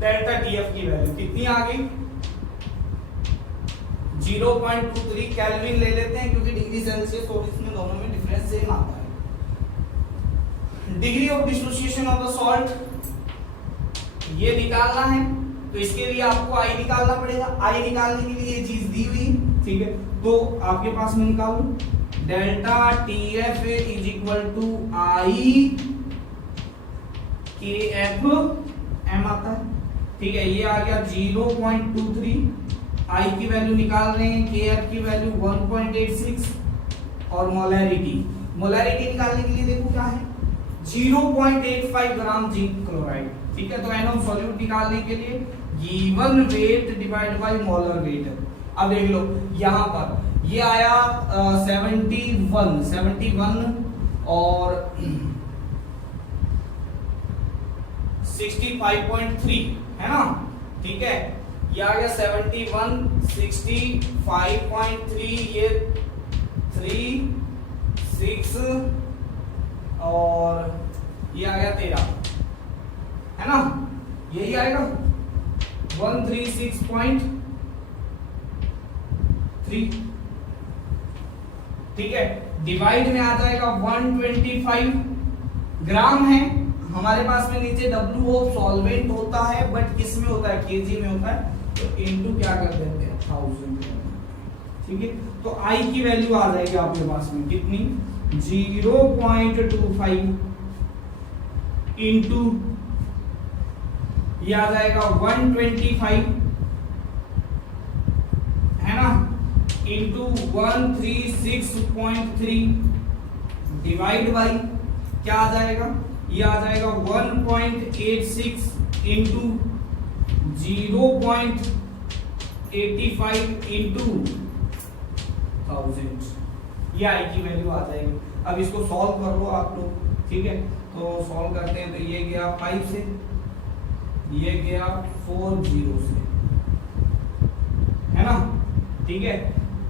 डेल्टा टीएफ की वैल्यू कितनी आ गई 0.23 केल्विन ले लेते हैं, क्योंकि डिग्री सेल्सियस और इसमें दोनों में डिफरेंस सेम आता है। Degree of dissociation of the salt ये निकालना है, तो इसके लिए आपको आई निकालना पड़ेगा। आई निकालने के लिए ये चीज दी हुई, ठीक है। तो आपके पास में निकालो delta TF is equal to I K F M आता है, ठीक है। ये आ गया 0.23, आई की वैल्यू निकाल रहे हैं, के एफ की वैल्यू 1.86 और मोलैरिटी निकालने के लिए देखो क्या है 0.85 ग्राम जिंक क्लोराइड, ठीक है। तो एनोन सॉल्यूट निकालने के लिए given weight divide by molar weight. अब देख लो यहां पर ये आया 71 और 65.3 है ना, ठीक है। ये आ गया 71 65.3, ये 3 6 और ये आ गया 13 है ना, यही आएगा 136.3, ठीक है, डिवाइड में आ जाएगा 125 ग्राम है हमारे पास में, नीचे W ऑफ सॉल्वेंट होता है बट किस में होता है, केजी में होता है, तो इनटू क्या कर देते हैं 1000, ठीक है। तो I की वैल्यू आ जाएगी आपके पास में कितनी, 0.25 इंटू ये आ जाएगा 125 है ना, इंटू 136.3 डिवाइड बाई क्या आ जाएगा, ये आ जाएगा 1.86 इंटू 0.85 इंटू 1000, ये आई की वैल्यू आ जाएगी। अब इसको सॉल्व कर लो आप लोग, ठीक है। तो सॉल्व करते हैं, तो ये गया 5 से, ये गया 40 से, है ना, ठीक है।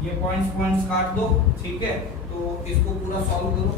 ये पॉइंट्स काट दो, ठीक है। तो इसको पूरा सॉल्व करो।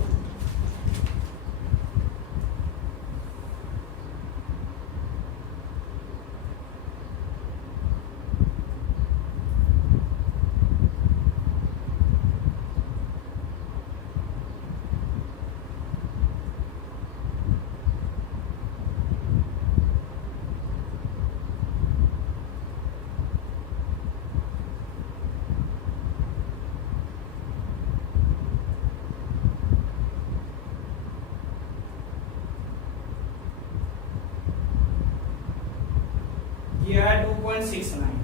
ये है 2.69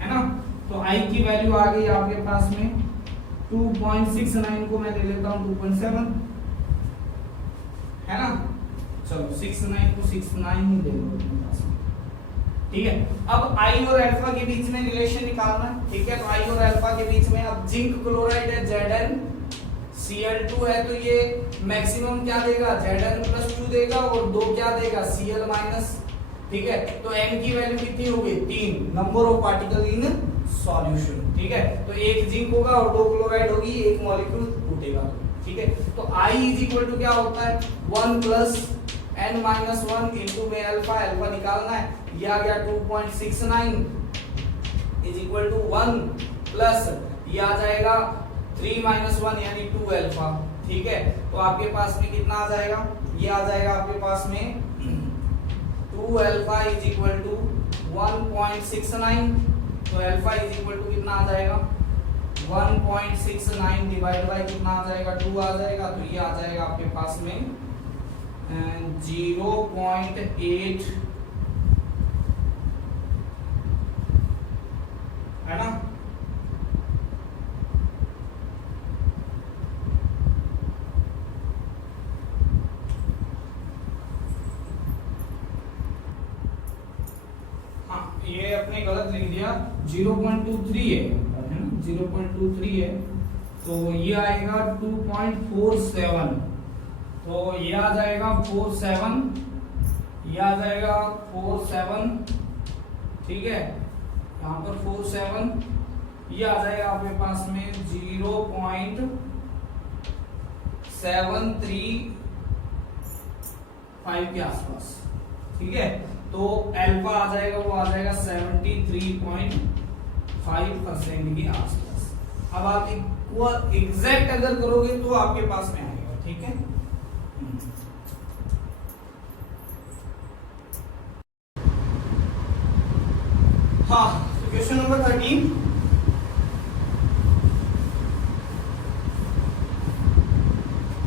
है ना, तो I की वैल्यू आ गई आपके पास में 2.69 को मैं ले लेता हूँ 2.7 है ना, चलो 69 को 69 ही ले लो अपने पास में, ठीक है। अब I और अल्फा के बीच में रिलेशन निकालना है, ठीक है। तो I और अल्फा के बीच में अब जिंक क्लोराइड है ZnCl2 है, तो ये मैक्सिमम क्या देगा, Zn+2 देगा और 2 क्या देगा, Cl-, ठीक है। तो n की वैल्यू कितनी होगी, 3, number of particle in solution, ठीक है। तो एक जिंक होगा और 2 क्लोराइड होगी, एक मॉलिक्यूल टूटेगा, ठीक है। तो I इज इक्वल टू क्या होता है, 1 प्लस n-1 इंटू में अल्फा, अल्फा निकालना है, ये आ गया 2.69 इज इक्वल टू 1 प्लस ये आ जाएगा 3-1 यानी 2 अल्फा, ठीक है। तो आपके पास में कितना आ जाएगा, ये आ जाएगा आपके पास में 2 अल्फा इज इक्वल टू 1.69, तो अल्फा इज इक्वल टू कितना आ जाएगा 1.69 डिवाइड बाय कितना आ जाएगा 2 आ जाएगा, तो ये आ जाएगा आपके पास में 0.8 है ना। ये अपने गलत लिख दिया, 0.23 है ना, 0.23 है, तो ये आएगा 2.47, तो ये आ जाएगा 47, ये आ जाएगा 47, ठीक है, यहाँ पर 47, ये आ जाएगा आपके पास में 0.735 के आसपास, ठीक है। तो अल्फा आ जाएगा, वो आ जाएगा 73.5% के आसपास। अब आप एग्जैक्ट अगर करोगे तो आपके पास में आएगा, ठीक है। हाँ, तो क्वेश्चन नंबर 13,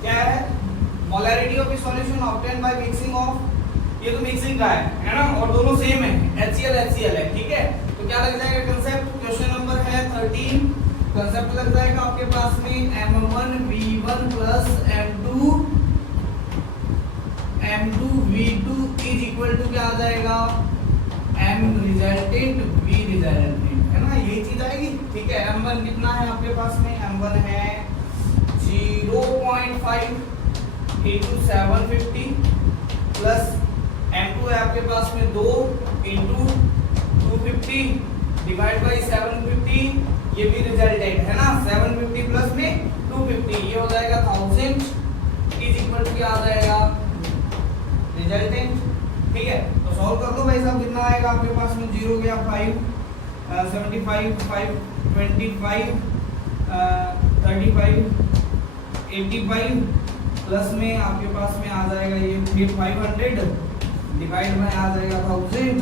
क्या है, molarity of a solution obtained by mixing of, ये तो मिक्सिंग का है ना, और दोनों सेम है, HCl HCl है, ठीक है। तो क्या लग जाएगा कंसेप्ट, क्वेश्चन नंबर है 13, कंसेप्ट लग जाएगा आपके पास में M1V1 plus M2V2 is equal to क्या आ जाएगा, M रिजल्टेंट V रिजल्टेंट, है ना, यही चीज आएगी, ठीक है। M1 कितना है आपके पास में, M1 है 0.5 इंटू 750 प्लस M2 है आपके पास में 2 इंटू 250 डिवाइड बाई 750, ये भी रिजल्टेंट है ना, 750 प्लस में 250, ये हो जाएगा 1000 इज इक्वल टू क्या आ जाएगा, रिजल्टेंट, ठीक है। तो सॉल्व कर दो भाई साहब, कितना आएगा आपके पास में, 0 गया 5, 75, 5, 25, 35, 85 प्लस में आपके पास में आ जाएगा ये फिर 500 डिवाइड में आ जाएगा 1000,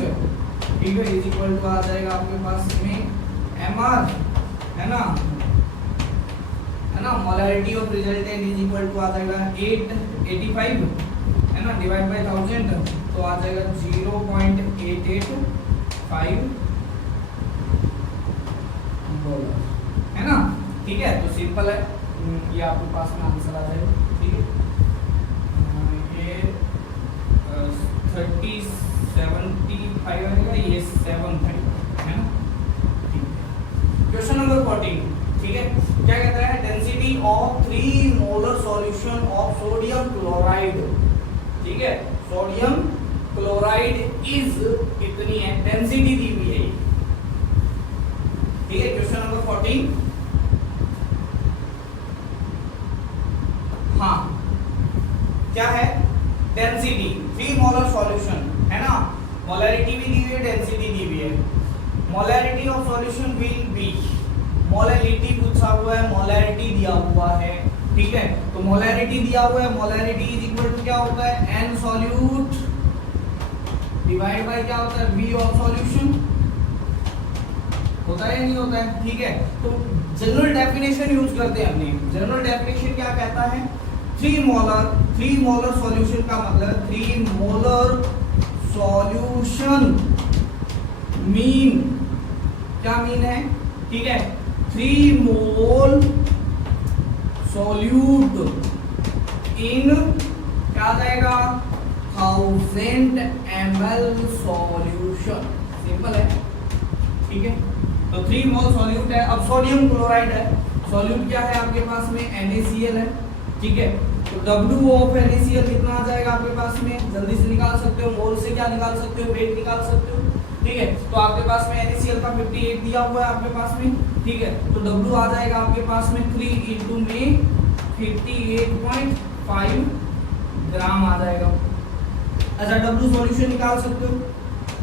ठीक है, इज इक्वल टू आ जाएगा आपके पास में mr, है ना, molarity of resultant is equal to आ जाएगा 885, है ना, डिवाइड बाय 1000 तो आ जाएगा 0.885 मोलर, है ना, ठीक है। तो सिंपल है, ये आपके पास में आंसर आ जाएगा, ठीक है। ये 3075 आएगा, ये 7 है ना, ठीक है। क्वेश्चन नंबर 14, ठीक है, क्या कहता है, density of 3 molar solution of sodium chloride, ठीक है, सोडियम क्लोराइड इज कितनी है, डेंसिटी दी हुई है, ठीक है। क्वेश्चन नंबर 14, हाँ, क्या है, डेंसिटी 3 मोलर सॉल्यूशन, है ना, मोलैरिटी भी दी हुई है, डेंसिटी दी हुई है। Molarity of solution will be, molarity पूछा हुआ है, मोलैरिटी दिया हुआ है, ठीक है। तो मोलैरिटी दिया हुआ है, मोलैरिटी इज इक्वल टू क्या होता है, n सॉल्यूट डिवाइड बाय क्या होता है, v ऑफ सॉल्यूशन, होता है या नहीं होता है, ठीक है। तो जनरल डेफिनेशन यूज करते हैं हमने, जनरल डेफिनेशन क्या कहता है, 3 मोलर सॉल्यूशन का मतलब 3 मोलर सॉल्यूशन मीन, क्या मीन है, ठीक है, 3 मोल सॉल्यूट इन क्या आ जाएगा 1000 ml सॉल्यूशन, सिंपल है, ठीक है। तो 3 मोल सॉल्यूट है, अब सोडियम क्लोराइड है, सॉल्यूट क्या है आपके पास में, NaCl है, ठीक है। तो W ऑफ NaCl कितना आ जाएगा आपके पास में, जल्दी से निकाल सकते हो, मोल से क्या निकाल सकते हो, वेट निकाल सकते हो, ठीक है। तो आपके पास में NaCl का 58 दिया हुआ है आपके पास में, ठीक है। तो W आ जाएगा आपके पास में 3 into में 58.5 ग्राम आ जाएगा। अच्छा, W सॉल्यूशन निकाल सकते हो,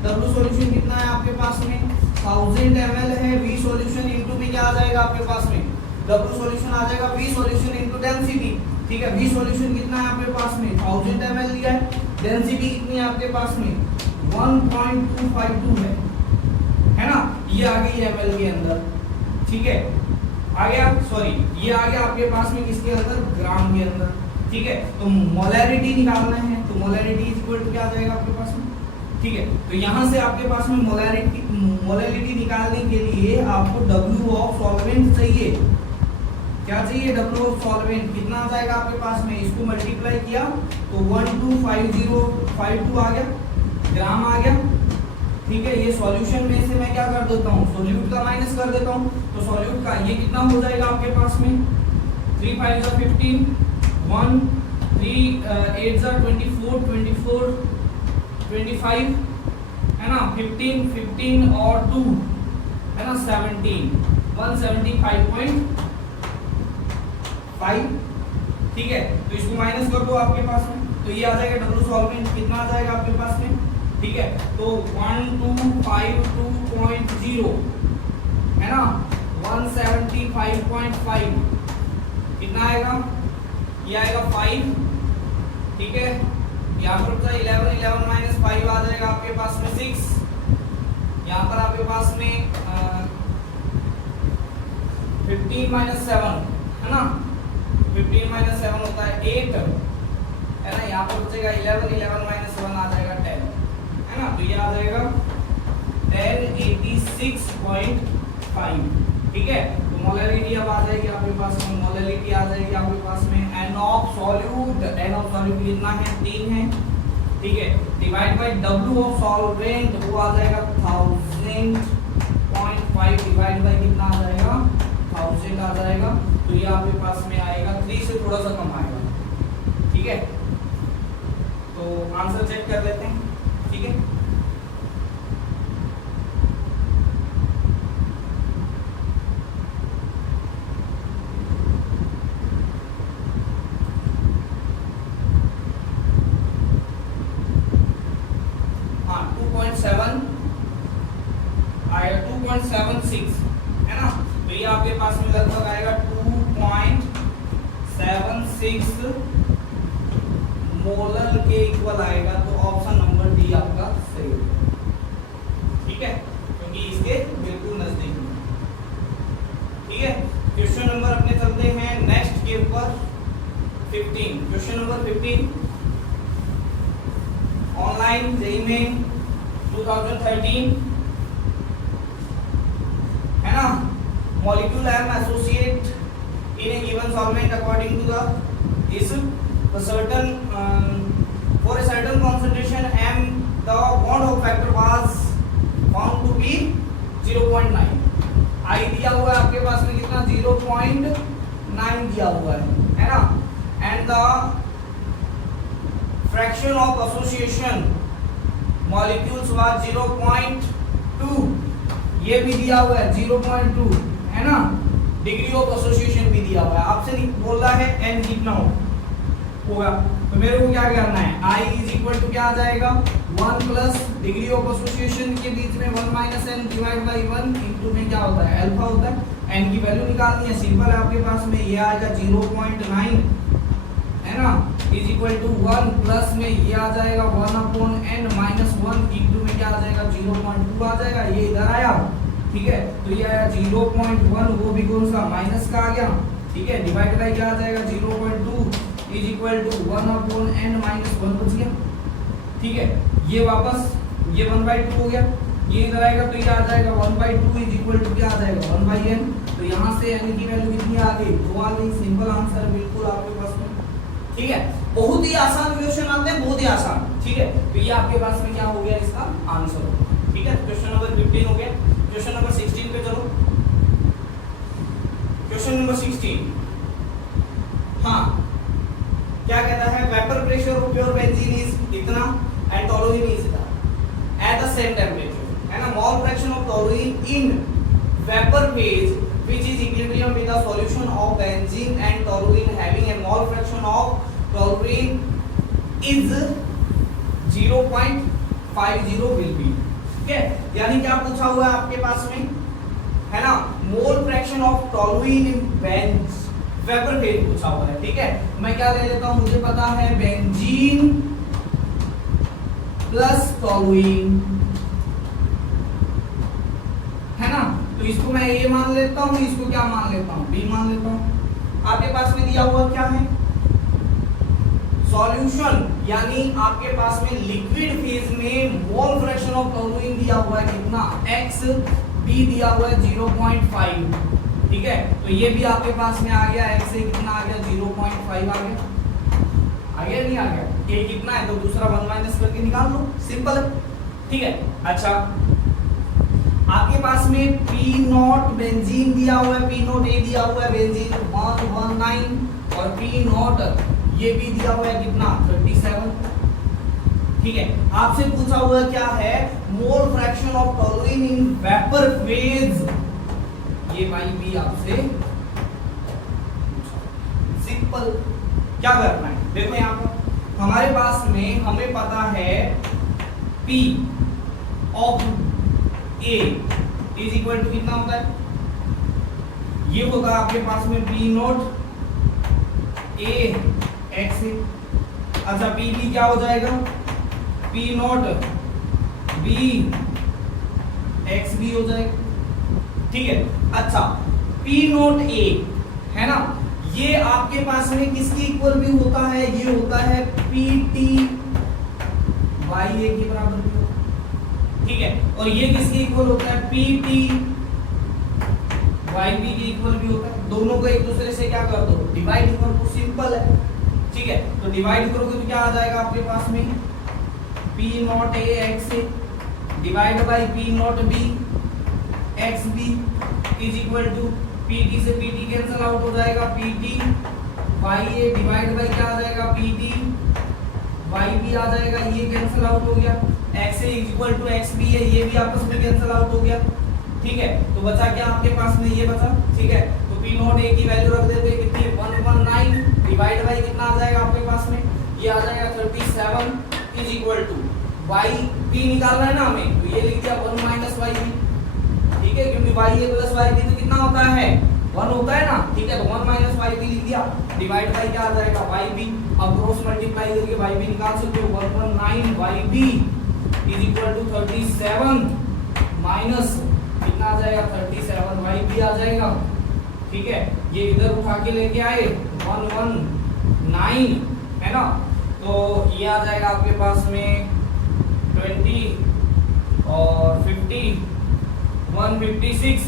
W सॉल्यूशन कितना है आपके पास में 1000 ml है, V सॉल्यूशन इनटू में क्या आ जाएगा आपके पास में, W सॉल्यूशन आ जाएगा V सॉल्यूशन इनटू डेंसिटी, ठीक है। V सॉल्यूशन कितना है आपके पास में 1000 ml दिया है, डेंसिटी कितनी है आपके पास में 1.252 है ना, ये आ गई ml के अंदर, ठीक है, आ गया, सॉरी ये आ गया आपके पास में किसके अंदर, ग्राम के अंदर, ठीक है। तो मोलैरिटी निकालना है, तो मोलैरिटी इज इक्वल टू क्या आ जाएगा आपके पास में, ठीक है। तो यहां से आपके पास में मोलैरिटी निकालने के लिए आपको W ऑफ सॉल्वेंट चाहिए, क्या चाहिए, W ऑफ सॉल्वेंट कितना आ जाएगा आपके पास में, इसको मल्टीप्लाई किया तो 125052 आ गया, ग्राम आ गया, ठीक है। ये सॉल्यूशन में से मैं क्या कर देता हूँ, सोल्यूट का माइनस कर देता हूँ, तो सोल्यूट का ये कितना हो जाएगा आपके पास में 3 5 15 1 3 8 24 24 25, है ना, 15 और 2 है ना 17, 175.5, ठीक है। तो इसको माइनस कर दो आपके पास में, तो ये आ जाएगा W सॉल्वेंट कितना आ जाएगा आपके पास में, ठीक है। तो 1252.0 है ना 175.5 कितना आएगा, ये आएगा 5, ठीक है। यहाँ पर 11 माइनस 5 आ जाएगा आपके पास में 6, यहाँ पर आपके पास में 15 माइनस 7 है ना, 15 माइनस 7 होता है 8, है ना, यहाँ पर बचेगा 11 माइनस 7 आ जाएगा 10, है ना, तो ये आ जाएगा 1086.5, ठीक है। तो मोलैरिटी अब आ जाएगी आपके पास में, मोलैरिटी आ जाएगी आपके पास में N ऑफ सॉल्यूट कितना है 3 है, ठीक है, divide by W of solvent वो आ जाएगा 1000.5 डिवाइड बाय कितना आ जाएगा 1000 आ जाएगा, तो ये आपके पास में आएगा 3 से थोड़ा सा कम आएगा, ठीक है। तो आंसर चेक कर लेते हैं, ठीक है। हाँ 2.76 है ना, तो ये आपके पास में लगभग आएगा 2.76 6 मोलर के इक्वल आएगा, तो ऑप्शन नंबर डी आपका सही होगा। ठीक है, क्योंकि इसके बिल्कुल नजदीक है। ठीक है, क्वेश्चन नंबर अपने चलते हैं नेक्स्ट के ऊपर 15। क्वेश्चन नंबर 15 ऑनलाइन जेईई में 2013 है ना। Molecule M associate in a given solvent according to the इस certain for a certain concentration m the bond of factor was found to be 0.9। I दिया हुआ है आपके पास में कितना 0.9 दिया हुआ है ना। and the fraction of association molecules was 0.2, ये भी दिया हुआ है 0.2 है ना। डिग्री ऑफ एसोसिएशन भी दिया हुआ है, आपसे बोल रहा है n कितना होगा, तो मेरे को क्या करना है I इज इक्वल टू क्या आ जाएगा 1 प्लस डिग्री ऑफ एसोसिएशन के बीच में 1 minus n divide by 1 into में क्या होता है अल्फा होता है। n की वैल्यू निकालनी है, सिंपल है आपके पास में, ये आएगा 0.9 है ना इज इक्वल टू 1 प्लस में ये आ जाएगा 1 अपॉन n माइनस 1 इंटू में क्या आ जाएगा 0.2 आ जाएगा, ये इधर आया। ठीक है, तो ये आया 0.1, वो भी कौन सा माइनस का आ गया। ठीक है, डिवाइड बाई क्या आ जाएगा 0.2 is equal to 1 upon n minus 1 बच गया। ठीक है, ये वापस ये 1/2 हो गया, ये इधर आएगा तो ये आ जाएगा 1/2 इज इक्वल टू क्या आ जाएगा 1/n। तो यहाँ से n की वैल्यू कितनी आ गई 2 आ गई। सिंपल आंसर बिल्कुल आपके पास में। ठीक है, बहुत ही आसान क्वेश्चन आते हैं, बहुत ही आसान। ठीक है, तो ये आपके पास में क्या हो गया इसका आंसर। ठीक है, क्वेश्चन नंबर 15 हो गया। क्वेश्चन नंबर 16 पे चलो। क्वेश्चन नंबर 16 हाँ क्या कहता है, vapour pressure of pure benzene is इतना एंड टोलुइन इज इतना एट द सेम टेंपरेचर है ना। Mole fraction of toluene in vapour phase which is equilibrium with the solution of benzene and toluene having a mole fraction of toluene is 0.50 will be. ठीक है, यानी क्या पूछा हुआ है आपके पास में है ना, mole fraction of toluene in benzene vapour phase पूछा हुआ है। ठीक है, मैं क्या ले लेता हूं, मुझे पता है बेंजीन प्लस टोलुइन है ना, तो इसको मैं ए मान लेता हूं, इसको क्या मान लेता हूं बी मान लेता हूं। आपके पास में दिया हुआ क्या है सॉल्यूशन, यानी आपके पास में लिक्विड फेज में मोल फ्रैक्शन ऑफ टोलुइन दिया हुआ है कितना x, बी दिया हुआ है 0.5। ठीक है, तो ये भी आपके पास में आ गया, x से कितना आ गया 0.5 आ गया नहीं आ गया, a कितना है तो दूसरा 1 माइनस करके निकाल लो, सिंपल है। ठीक है, अच्छा आपके पास में P0 बेंजीन दिया हुआ है, P0 A दिया हुआ है बेंजीन 119 और P0 ये भी दिया हुआ है कितना 37। ठीक है, आपसे पूछा हुआ क्या है mole fraction of toluene in vapour phase, ये भाई भी आपसे सिंपल क्या करना है, देखो यहाँ पर हमारे पास में हमें पता है P of A is equal to कितना होता है, ये होगा आपके पास में P0 A x। अच्छा P B क्या हो जाएगा P0 B x B हो जाएगा। ठीक है, अच्छा P0 A है ना, ये आपके पास में किसके इक्वल भी होता है, ये होता है PT y A के बराबर भी होता है। ठीक है, और ये किसके इक्वल होता है PT y B के इक्वल भी होता है। दोनों को एक दूसरे से क्या कर दो डिवाइड कर दो, सिंपल है। ठीक है, तो डिवाइड करोगे तो क्या आ जाएगा आपके पास में P0 A x divide by P0 B x B is equal to PT से PT कैंसिल आउट हो जाएगा, PT y A divide by क्या आ जाएगा PT y B आ जाएगा, ये कैंसिल आउट हो गया, x A is equal to x B है, ये भी आपस में कैंसिल आउट हो गया। ठीक है, तो बचा क्या आपके पास में ये बचा। ठीक है, तो P0 A की वैल्यू रख देते हैं कितनी 119 डिवाइड बाई कितना आ जाएगा आपके पास में, ये आ जाएगा 37 is equal to y B निकालना है ना हमें, तो ये लिख दिया 1 माइनस y B। ठीक है, क्योंकि y A plus y B तो कितना होता है 1 होता है ना, ठीक है, तो 1 माइनस वाई बी लिख दिया, डिवाइड बाई क्या आ जाएगा वाई बी, अब क्रॉस मल्टीप्लाई करके वाई बी निकाल सकते हो, 119 Y B is equal to 37 minus कितना आ जाएगा 37 वाई बी आ जाएगा, ठीक है, ये इधर उठा के लेके आए 119 है ना, तो ये आ जाएगा आपके पास में 20 और 50 156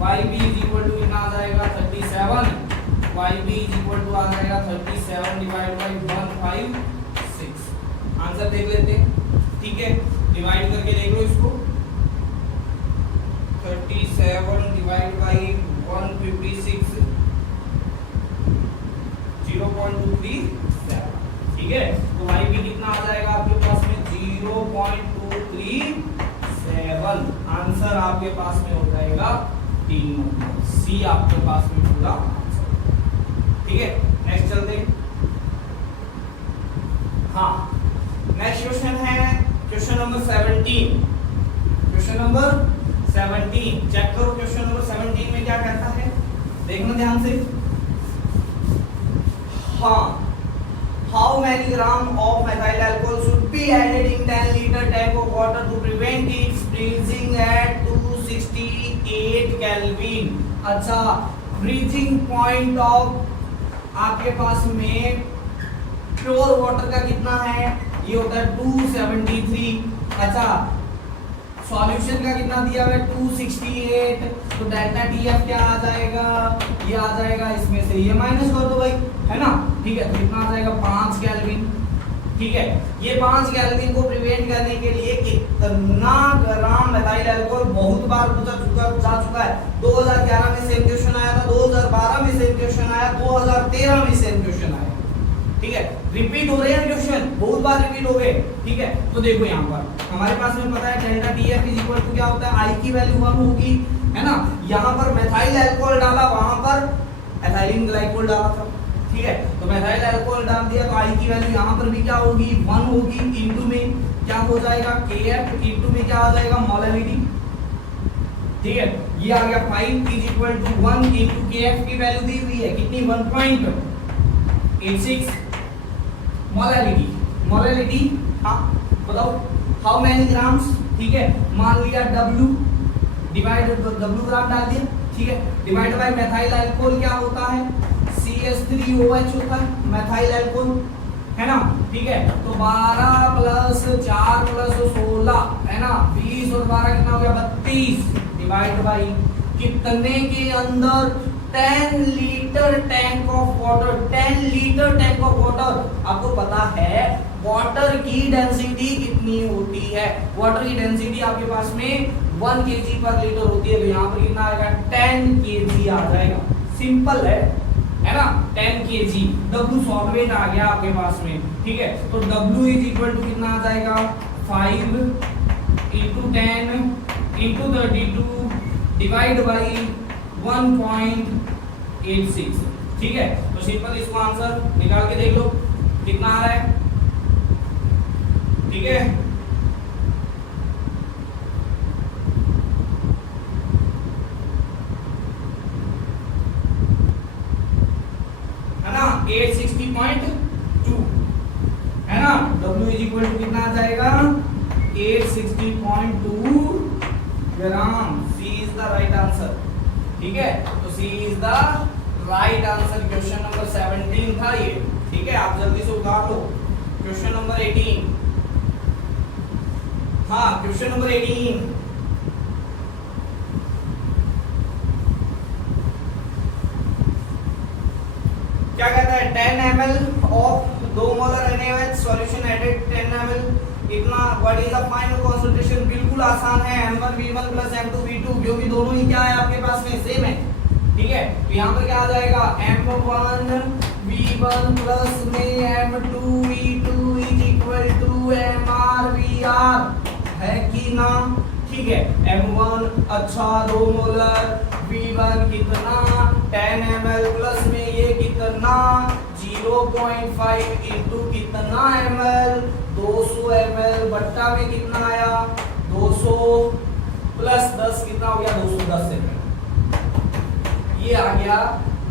Y B is equal to कितना आ जाएगा 37, Y B is equal to आ जाएगा 37 डिवाइड बाई 156, आंसर देख लेते हैं, ठीक है, डिवाइड करके देख लो इसको, 37 डिवाइड बाई 156 0.237, ठीक है, तो वाई बी कितना आ जाएगा आपके पास में 0.237, आंसर आपके पास में हो जाएगा 3 नंबर, सी आपके पास में पूरा आंसर, ठीक है, नेक्स्ट चलते हैं, हाँ नेक्स्ट क्वेश्चन है question number 17, question number 17 check करो, क्वेश्चन नंबर 17 में क्या कहता है, देखना ध्यान से, हाँ, how many gram of methyl alcohol should be added in 10 liter tank of water to prevent its freezing at 268 Kelvin। अच्छा, फ्रीजिंग पॉइंट ऑफ आपके पास में प्योर वाटर का कितना है, ये होता है 273, अच्छा सॉल्यूशन का कितना दिया हुआ है 268, तो डेल्टा टीएफ क्या आ जाएगा, ये आ जाएगा इसमें से ये माइनस कर दो भाई, है ना, ठीक है, तो कितना आ जाएगा 5 केल्विन, ठीक है, ये 5 केल्विन को प्रिवेंट करने के लिए कितना ग्राम मेथाइल अल्कोहल, बहुत बार पूछा जा चुका है, 2011 में सेम क्वेश्चन आया था, 2012 में सेम क्वेश्चन आया, 2013 में सेम क्वेश्चन आया, ठीक है, रिपीट हो रहे हैं क्वेश्चन, बहुत बार रिपीट हो गए, ठीक है, तो देखो यहाँ पर हमारे पास में पता है delta TF is equal to क्या होता है, आई की वैल्यू 1 होगी, है ना, यहाँ पर मेथाइल अल्कोहल डाला, वहां पर एथाइलिन ग्लाइकोल डाला था, ठीक है, तो मेथाइल अल्कोहल डाल दिया, तो आई की वैल्यू यहाँ पर भी क्या होगी 1 होगी, इनटू में क्या हो जाएगा केएफ, इनटू में क्या आ जाएगा मोलैलिटी, ठीक है, ये आ गया 5 is equal to 1 into KF की वैल्यू दी हुई है कितनी 1.86 मोलैलिटी, मोलैलिटी हाँ बताओ हाउ मेनी ग्राम्स, ठीक है, मान लिया W डिवाइड W ग्राम डाल दिया, ठीक है, डिवाइड बाय मेथाइल अल्कोहल क्या होता है CH3OH होता है मेथाइल अल्कोहल, है ना, ठीक है, तो 12 प्लस 4 प्लस 16 है ना, 20 और 12 कितना हो गया 32, डिवाइड बाई कितने के अंदर 10 litre tank of water, 10 litre tank of water, आपको पता है वाटर की डेंसिटी कितनी होती है, वाटर की डेंसिटी आपके पास में 1 kg पर लीटर होती है, तो यहाँ पर कितना आएगा 10 kg आ जाएगा, सिंपल है ना, 10 kg, W सॉल्वेंट आ गया आपके पास में, ठीक है, तो W इज इक्वल टू कितना आ जाएगा 5 इंटू 10 इंटू 32 डिवाइड बाई 1.86, ठीक है, तो सिंपल इसको आंसर निकाल के देख लो कितना आ रहा है, ठीक है, है ना 860.2, है ना, W इज इक्वल टू कितना आ जाएगा 860.2 gram, C is the right answer, ठीक है, तो C is the right answer, question number 17 था ये, ठीक है, आप जल्दी से उतार लो, क्वेश्चन नंबर 18, हाँ क्वेश्चन नंबर 18, क्या कहता है 10 ml of 2 molar NaOH solution added 10 ml इतना, what is the final concentration, बिल्कुल आसान है, M1V1 प्लस M2V2, क्योंकि दोनों ही क्या है आपके पास में सेम है, ठीक है, तो यहाँ पर क्या आ जाएगा M1V1 प्लस में M2V2 is equal to MrVr, है कि ना, ठीक है, M1 अच्छा 2 मोलर, V1 कितना 10 ml प्लस में ये कितना 0.5 इंटू कितना ml 200 ml बट्टा में कितना आया 200 प्लस 10 कितना हो गया 210 ml, ये आ गया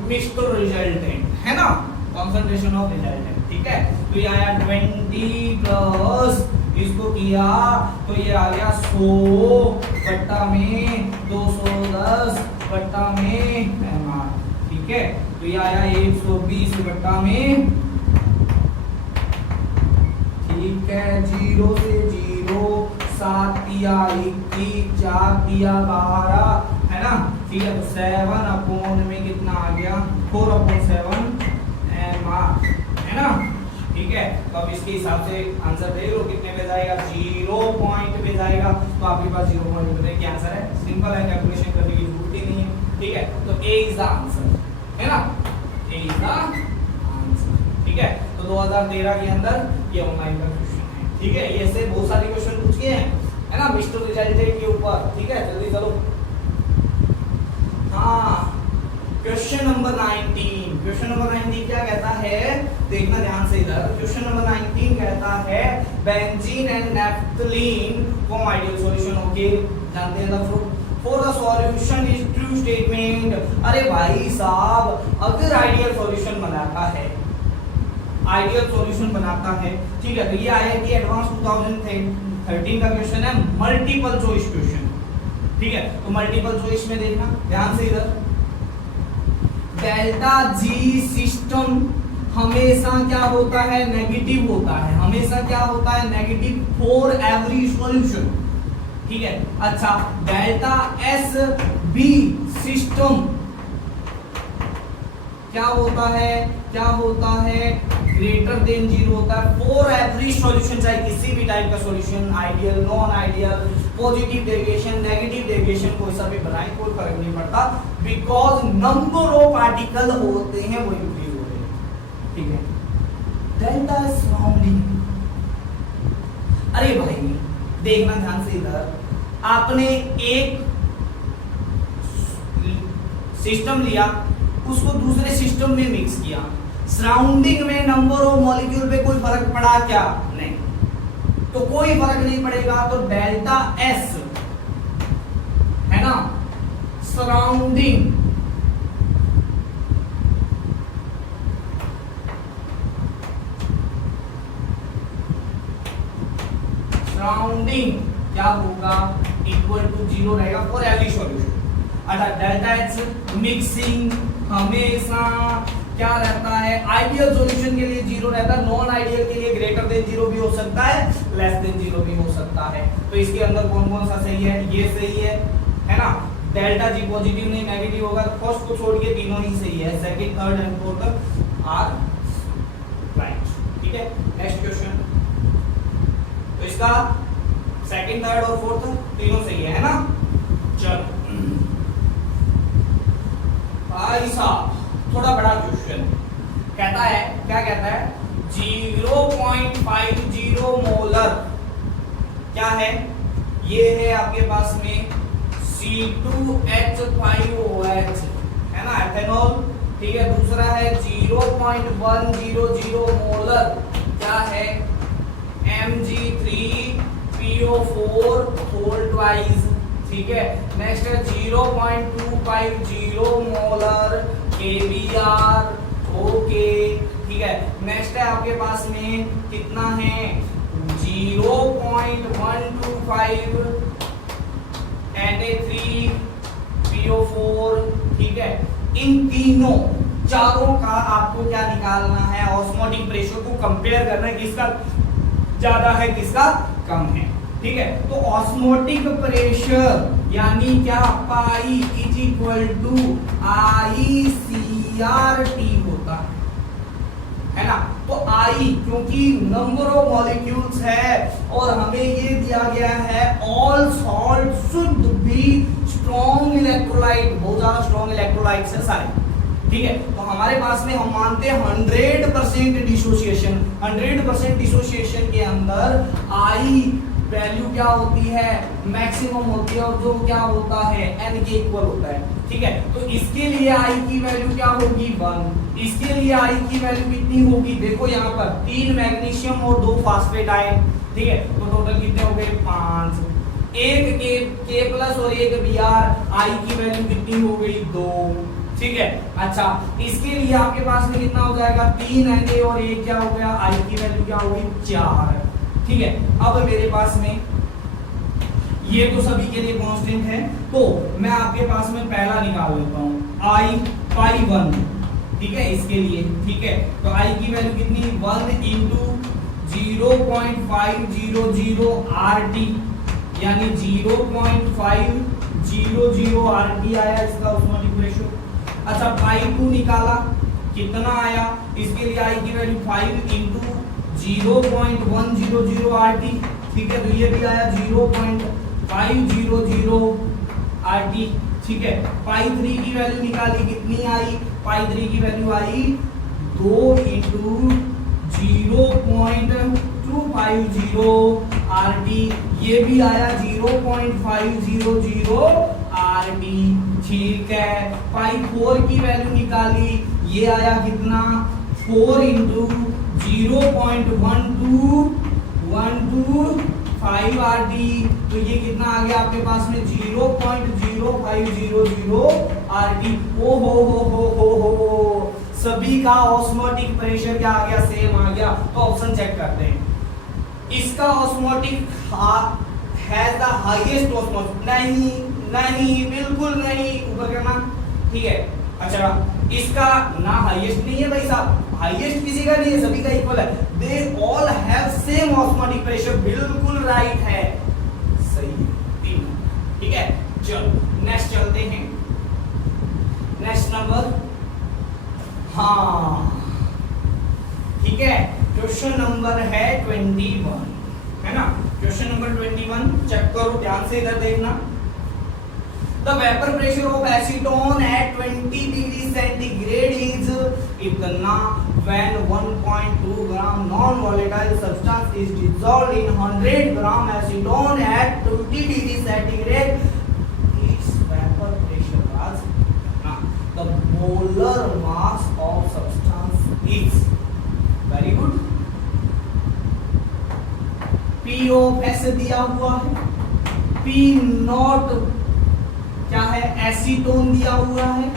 मिक्सड रिजल्टेंट, है ना, कॉन्सेंट्रेशन ऑफ रिजल्टेंट, ठीक है। तो ये आया 20 प्लस इसको किया तो ये आ गया 100 बट्टा में 210 बट्टा में MR, ठीक है। तो ये आया 120 बट्टा में, ठीक है, 0 से 0, 7 दिया 21, 4 दिया 12, है ना, ठीक है। तो 7 अपॉन में कितना आ गया 4/7 MR, है ना, ठीक है। तो अब इसके हिसाब से आंसर देख लो कितने पे जाएगा, 0 पॉइंट पे जाएगा। तो आपके पास 0 पॉइंट पे क्या आंसर है, सिंपल है, कैलकुलेशन करने की जरूरत ही नहीं है, ठीक है। तो ए इज द आंसर, है ना, ए इज द आंसर, ठीक है। तो 2013 के अंदर ये ऑनलाइन का क्वेश्चन है, ठीक है। ये से बहुत सारे क्वेश्चन पूछ के हैं, है ना, मिक्स्ड रिजल्टेंट के ऊपर, ठीक है। जल्दी चलो, हाँ, क्वेश्चन नंबर 19, क्वेश्चन नंबर 19 क्या कहता है, देखना ध्यान से इधर। क्वेश्चन नंबर 19 कहता है benzene and naphthalene form ideal solution, okay, जानते हैं ना। For the solution is true statement. अरे भाई साहब, अगर आइडियल सॉल्यूशन बनाता है, आइडियल सॉल्यूशन बनाता है, ठीक है, तो ये आया कि एडवांस 2013 का क्वेश्चन है, मल्टीपल चॉइस क्वेश्चन, ठीक है। तो मल्टीपल चॉइस में देखना ध्यान से इधर, डेल्टा जी सिस्टम हमेशा क्या होता है, नेगेटिव होता है, हमेशा क्या होता है, नेगेटिव फॉर एवरी सॉल्यूशन, ठीक है। अच्छा, डेल्टा एस बी सिस्टम क्या होता है, क्या होता है, ग्रेटर देन 0 होता है फॉर एवरी सॉल्यूशन, चाहे किसी भी टाइप का solution, ideal, non ideal, positive deviation, negative deviation, कोई सा भी बनाए कोई फर्क नहीं पड़ता, बिकॉज नंबर ऑफ पार्टिकल होते हैं वो इंक्रीज हो रहे हैं, ठीक है। डेल्टा सराउंडिंग, अरे भाई देखना ध्यान से इधर, आपने एक सिस्टम लिया, उसको दूसरे सिस्टम में मिक्स किया, सराउंडिंग में नंबर ऑफ मॉलिक्यूल पे कोई फर्क पड़ा क्या, नहीं, तो कोई फर्क नहीं पड़ेगा। तो डेल्टा एस, है ना, सराउंडिंग, सराउंडिंग क्या होगा, इक्वल टू 0 रहेगा फॉर एवरी सॉल्यूशन। अर्थात डेल्टा एच मिक्सिंग हमेशा क्या रहता है, आइडियल सॉल्यूशन के लिए 0 रहता है, नॉन आइडियल के लिए ग्रेटर देन 0 भी हो सकता है, लेस देन 0 भी हो सकता है। तो इसके अंदर कौन कौन सा सही है, ये सही है ना, डेल्टा जी पॉजिटिव नहीं नेगेटिव होगा, तो फर्स्ट को छोड़ के तीनों ही सही है, second, third and fourth are right, ठीक है। नेक्स्ट क्वेश्चन, तो इसका सेकंड, थर्ड और फोर्थ तीनों सही है ना। चलो भाई साहब, थोड़ा बड़ा क्वेश्चन कहता है, क्या कहता है, 0.50 मोलर क्या है, ये है आपके पास में C2H5OH, है ना, एथेनॉल, ठीक है। दूसरा है 0.100 मोलर क्या है, Mg3PO4 होल ट्वाइस, ठीक है। नेक्स्ट है 0.250 मोलर KBr, ओके, ठीक है। नेक्स्ट है आपके पास में कितना है, 0.125 Na3PO4, ठीक है। इन तीनों चारों का आपको क्या निकालना है, ऑस्मोटिक प्रेशर को कंपेयर करना है, किसका ज्यादा है किसका कम है, ठीक है। तो ऑस्मोटिक प्रेशर यानी क्या, pi is equal to ICRT होता है ना। तो आई क्योंकि नंबर ऑफ मॉलिक्यूल्स है और हमें ये दिया गया है all salt should be strong electrolyte, बहुत ज्यादा स्ट्रॉन्ग इलेक्ट्रोलाइट्स है सारे, ठीक है। तो हमारे पास में हम मानते हैं 100% डिसोसिएशन, 100% डिसोसिएशन के अंदर आई वैल्यू क्या होती है, मैक्सिमम होती है, और जो क्या होता है n के इक्वल होता है, ठीक है। तो इसके लिए आई की वैल्यू क्या होगी 1, इसके लिए आई की वैल्यू कितनी होगी, देखो यहाँ पर 3 मैग्नीशियम और 2 फास्फेट आयन, ठीक है। तो टोटल कितने हो गए 5, एक K प्लस और एक Br, आई की वैल्यू कितनी हो गई 2, ठीक है। अच्छा, इसके लिए आपके पास में कितना हो जाएगा, 3 Na और एक क्या हो गया, I की वैल्यू क्या होगी, 4। ठीक है, अब मेरे पास में ये तो सभी के लिए कांस्टेंट है, तो मैं आपके पास में पहला निकाल लेता हूं, I पाई 1। ठीक है, इसके लिए ठीक है, तो I की वैल्यू कितनी, 1 इंटू 0.500 RT, यानी 0.500 RT आया इसका ऑस्मोटिक रेशियो। अच्छा, पाई 2 निकाला, कितना आया, इसके लिए I की वैल्यू 5 इंटू 0.100 RT। ठीक है, तो ये भी आया 0.500 RT। ठीक है, पाई 3 की वैल्यू निकाली, कितनी आई, पाई 3 की वैल्यू आई 2 इंटू 0.250 RT, ये भी आया 0.500 RT। ठीक है, पाई 4 की वैल्यू निकाली, ये आया कितना, 4 इंटू 0.125 RT, तो ये कितना आ गया आपके पास में 0.0500 RT। ओ हो, सभी का ऑस्मोटिक प्रेशर क्या आ गया, सेम आ गया। तो ऑप्शन चेक करते हैं, इसका osmotic has the highest osmosis, नहीं बिल्कुल नहीं, ऊपर करना। ठीक है, अच्छा, इसका ना हाईएस्ट नहीं है भाई साहब, हाईएस्ट किसी का नहीं है, सभी का इक्वल है। They all have same osmotic pressure, बिल्कुल राइट है, सही है, 3। ठीक है, चलो नेक्स्ट चलते हैं, नेक्स्ट नंबर, हाँ ठीक है, क्वेश्चन नंबर है 21, है ना, क्वेश्चन नंबर 21 चेक करो ध्यान से, इधर देखना। The vapor pressure of acetone at 20 degree centigrade is इतना when 1.2 gram non-volatile substance is dissolved in 100 gram acetone at 20 degree centigrade. Its vapor pressure was the molar mass of substance is, very good, P of S दिया हुआ है, P not क्या है, acetone दिया हुआ है,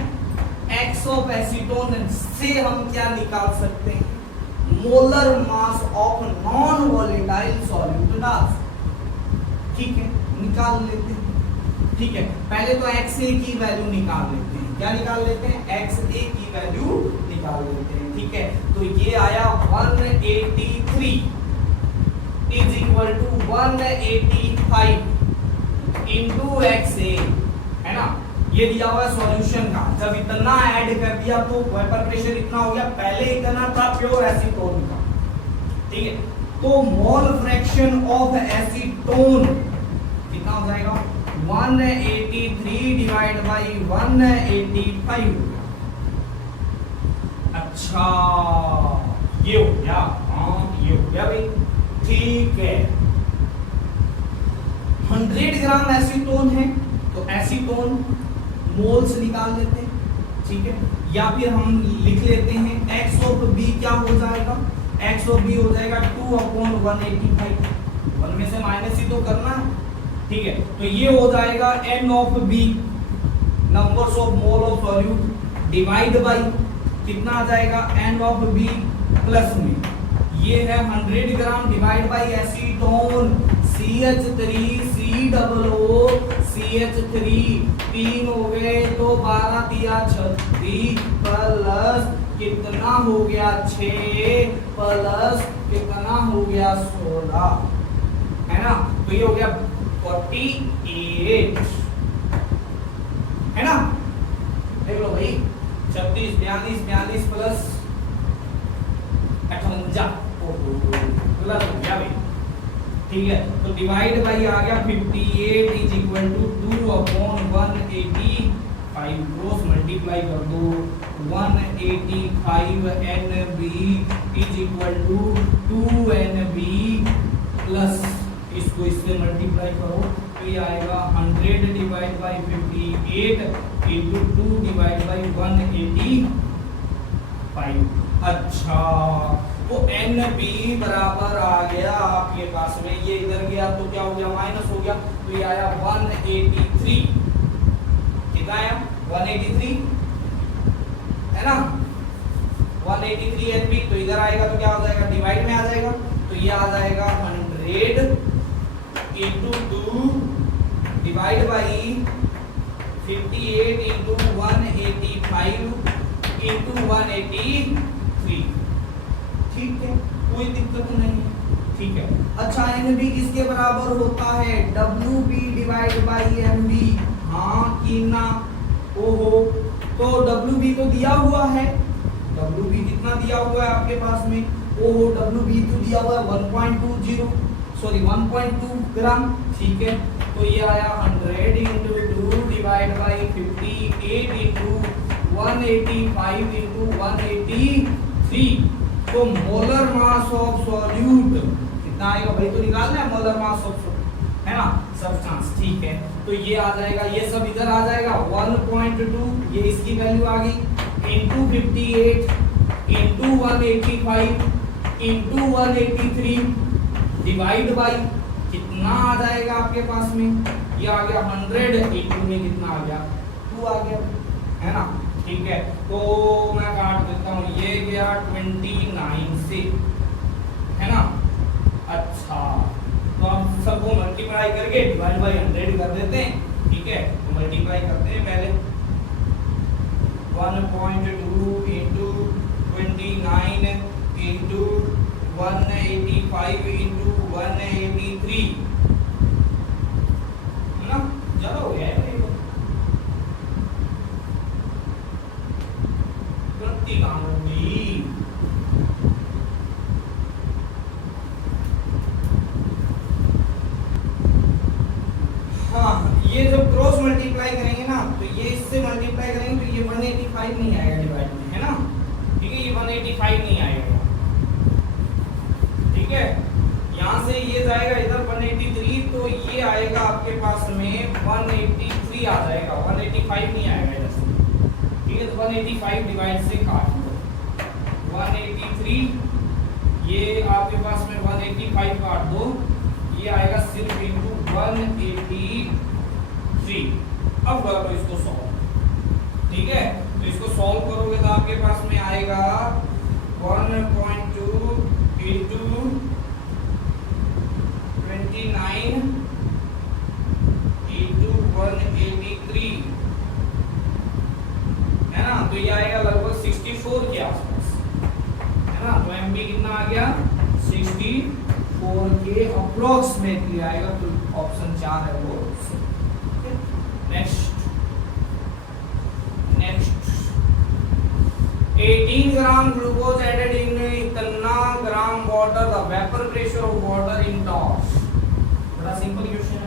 x of acetone से हम क्या निकाल सकते हैं, molar mass of non volatile solute dance. ठीक है, निकाल लेते हैं। ठीक है, पहले तो एक्स ए की वैल्यू निकाल लेते हैं, क्या निकाल लेते हैं, एक्स ए की वैल्यू निकाल लेते हैं। ठीक है, तो ये आया 183 is equal to 185 into X A, है ना, ये दिया हुआ है सॉल्यूशन का। जब इतना ऐड कर दिया तो वेपर प्रेशर इतना हो गया, पहले इतना था प्योर एसीटोन का। ठीक है, तो मोल फ्रैक्शन ऑफ एसीटोन कितना हो जाएगा, 183 डिवाइड बाई 185। अच्छा, ये हो गया, हाँ ये हो गया भाई। ठीक है, 100 ग्राम एसीटोन है, तो एसीटोन मोल्स निकाल लेते हैं। ठीक है, या फिर हम लिख लेते हैं x ऑफ b क्या हो जाएगा, x ऑफ b हो जाएगा 2/185, 1 में से माइनस ही तो करना है। ठीक है, तो ये हो जाएगा n of b, numbers of mole of solute, divide by कितना आ जाएगा, n ऑफ b प्लस में ये है 100 gram divide by acetone CH3COO CH3 3 हो गए तो 12 दिया 36 प्लस कितना हो गया 6 प्लस कितना हो गया 16, है ना, तो ये हो गया 48, है ना। देख लो भाई, 36 42 प्लस 58 प्लस हो गया भाई। ठीक है, तो डिवाइड बाई आ गया 58 is equal to 2/185, cross multiply कर दो, 185 NB is equal to 2NB plus इसको इससे मल्टीप्लाई करो तो ये आएगा 100 divide by 58 into 2 divide by 185। अच्छा, तो NB बराबर आ गया आपके पास में, ये इधर गया तो क्या हो गया, माइनस हो गया, तो ये आया 183, कितना आया 183, है ना 183 एनबी, तो इधर आएगा तो क्या हो जाएगा, डिवाइड में आ जाएगा, तो ये आ जाएगा 100 into 2 divide by 58 into 185 into 183। ठीक है, कोई दिक्कत नहीं है। ठीक है, अच्छा एनबी किसके बराबर होता है, डब्ल्यूबी डिवाइड बाई एमबी। हाँ कि ना, ओहो, तो डब्ल्यूबी तो दिया हुआ है, डब्ल्यूबी कितना दिया हुआ है आपके पास में, ओहो डब्ल्यूबी तो दिया हुआ है 1.2 ग्राम। ठीक है, तो ये आया 100 into 2 divide by 58 into 185 into 183। तो मोलर मास ऑफ सॉल्यूट कितना आएगा भाई, तो निकालना है मोलर मास ऑफ, है ना, सब्सटेंस। ठीक है, तो ये आ जाएगा, ये सब इधर आ जाएगा 1.2, ये इसकी वैल्यू आ गई, into 58 into 185 into 183 divide by कितना आ जाएगा आपके पास में, ये आ गया 100 इंटू में कितना आ गया 2 आ गया, है ना। ठीक है, तो मैं काट देता हूँ, ये गया 29 से, है ना। अच्छा, तो अब सबको मल्टीप्लाई करके डिवाइड बाई 100 कर देते हैं। ठीक है, तो मल्टीप्लाई करते हैं पहले, 1.2 इंटू 29 इंटू 185 इंटू 183, है ना, ज्यादा हो गया है काम होगी। हाँ, ये जब क्रॉस मल्टीप्लाई करेंगे ना, तो ये इससे मल्टीप्लाई करेंगे तो ये 185 नहीं आएगा डिवाइड में, है ना। ठीक है, ये 185 नहीं आएगा। ठीक है, यहाँ से ये जाएगा इधर 183, तो ये आएगा आपके पास में 183 आ जाएगा, 185 नहीं आएगा इधर से। ठीक है, तो 185 डिवाइड से काट दो, 183, ये आपके पास में 185 काट दो, ये आएगा सिर्फ इंटू 183। अब करो इसको सॉल्व। ठीक है, तो इसको सॉल्व करोगे तो आपके पास में आएगा 1.2 इंटू 29 इंटू 183, है ना। तो ये आएगा लगभग 64 के आसपास, है ना। तो एमबी कितना आ गया, 64 के अप्रोक्सीमेटली आएगा, तो ऑप्शन 4 है वो। Next 18 gram glucose added in इतना gram water, the vapour pressure of water in torr. बड़ा सिंपल क्वेश्चन है।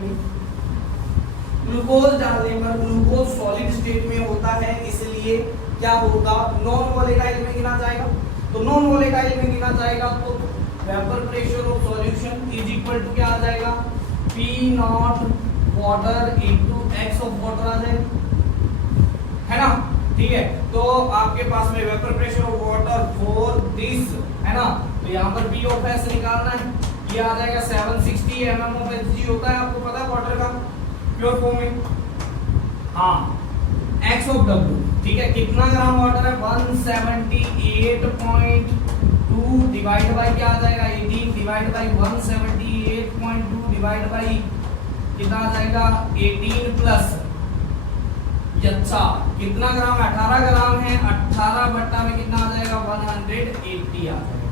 ग्लूकोज डालने पर ग्लूकोज सॉलिड स्टेट में होता है, इसलिए क्या होगा, नॉन वोलेटाइल में गिना जाएगा। तो नॉन वोलेटाइल में गिना जाएगा तो vapour pressure of solution is equal to क्या आ जाएगा, P naught water into x of water आ जाएगा, है ना। ठीक है, तो आपके पास में vapour pressure of water for this, है ना। तो यहाँ पर P ऑफ S निकालना है, ये आ जाएगा 760 mm ऑफ Hg होता है, आपको पता है वाटर का प्योर फॉर्म में। हाँ, x ऑफ W, ठीक है, कितना ग्राम वाटर है, 178.2 डिवाइड बाई क्या आ जाएगा, 18 डिवाइड बाई 178.2 डिवाइड बाई कितना आ जाएगा, 18 प्लस, अच्छा कितना ग्राम, 18 ग्राम है, 18 बट्टा में कितना आ जाएगा, 180 आ जाएगा।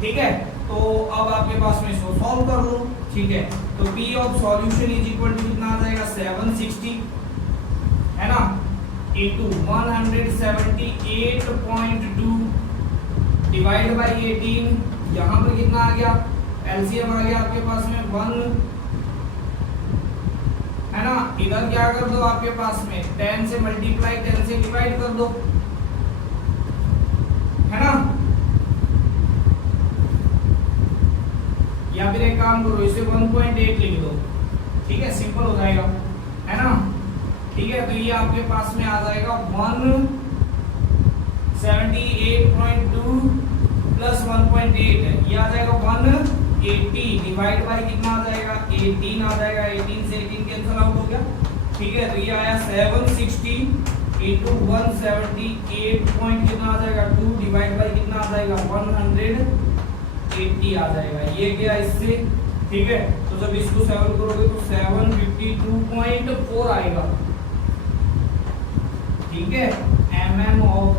ठीक है, तो अब आपके पास में इसको सॉल्व कर लो। ठीक है, तो P of solution is equal to कितना आ जाएगा, 760, है ना, इनटू 178.2 डिवाइड बाई 18, यहाँ पर कितना आ गया, एलसीएम आ गया आपके पास में 1, है ना। इधर क्या कर दो आपके पास में 10 से मल्टीप्लाई 10 से डिवाइड कर दो, है ना। या फिर एक काम करो, इसे 1.8 लिख दो, ठीक है, सिंपल हो जाएगा, है ना। ठीक है, तो ये आपके पास में आ जाएगा 178.2 प्लस 1.8 है, ये आ जाएगा 180 डिवाइड बाई कितना आ जाएगा, 18 आ जाएगा, 18 से 18 कैंसिल आउट हो गया। ठीक है, तो ये आया 760 इंटू 178 पॉइंट कितना आ जाएगा 2 डिवाइड बाई कितना आ जाएगा 180 आ जाएगा। ये क्या इससे, ठीक है। तो जब इसको 7 करोगे तो 752.4 आएगा, ठीक है। mm ऑफ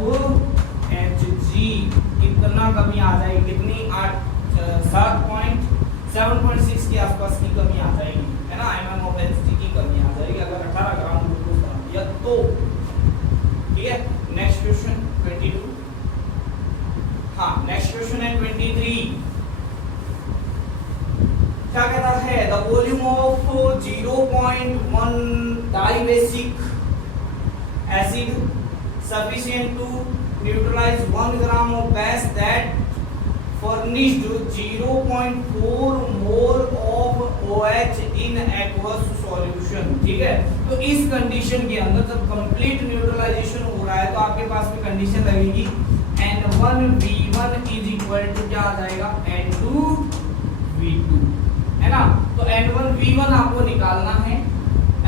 Hg कितना कमी आ जाएगी, कितनी 7.6 के आसपास की कमी आ जाएगी, है ना। mm ऑफ Hg की कमी आ जाएगी अगर 18 ग्राम ग्लूकोज डाल दिया तो, ठीक है। Next question 22। हाँ, नेक्स्ट क्वेश्चन है 23। क्या कहता है, the volume of 0.1 dibasic acid sufficient to neutralize 1 gram of base that furnished 0.4 mole of OH in aqueous solution, ठीक है। तो इस कंडीशन के अंदर जब कंप्लीट न्यूट्रलाइजेशन हो रहा है तो आपके पास में कंडीशन लगेगी N1V1 इज इक्वल टू क्या आ जाएगा N2V2, है ना। तो N1V1 आपको निकालना है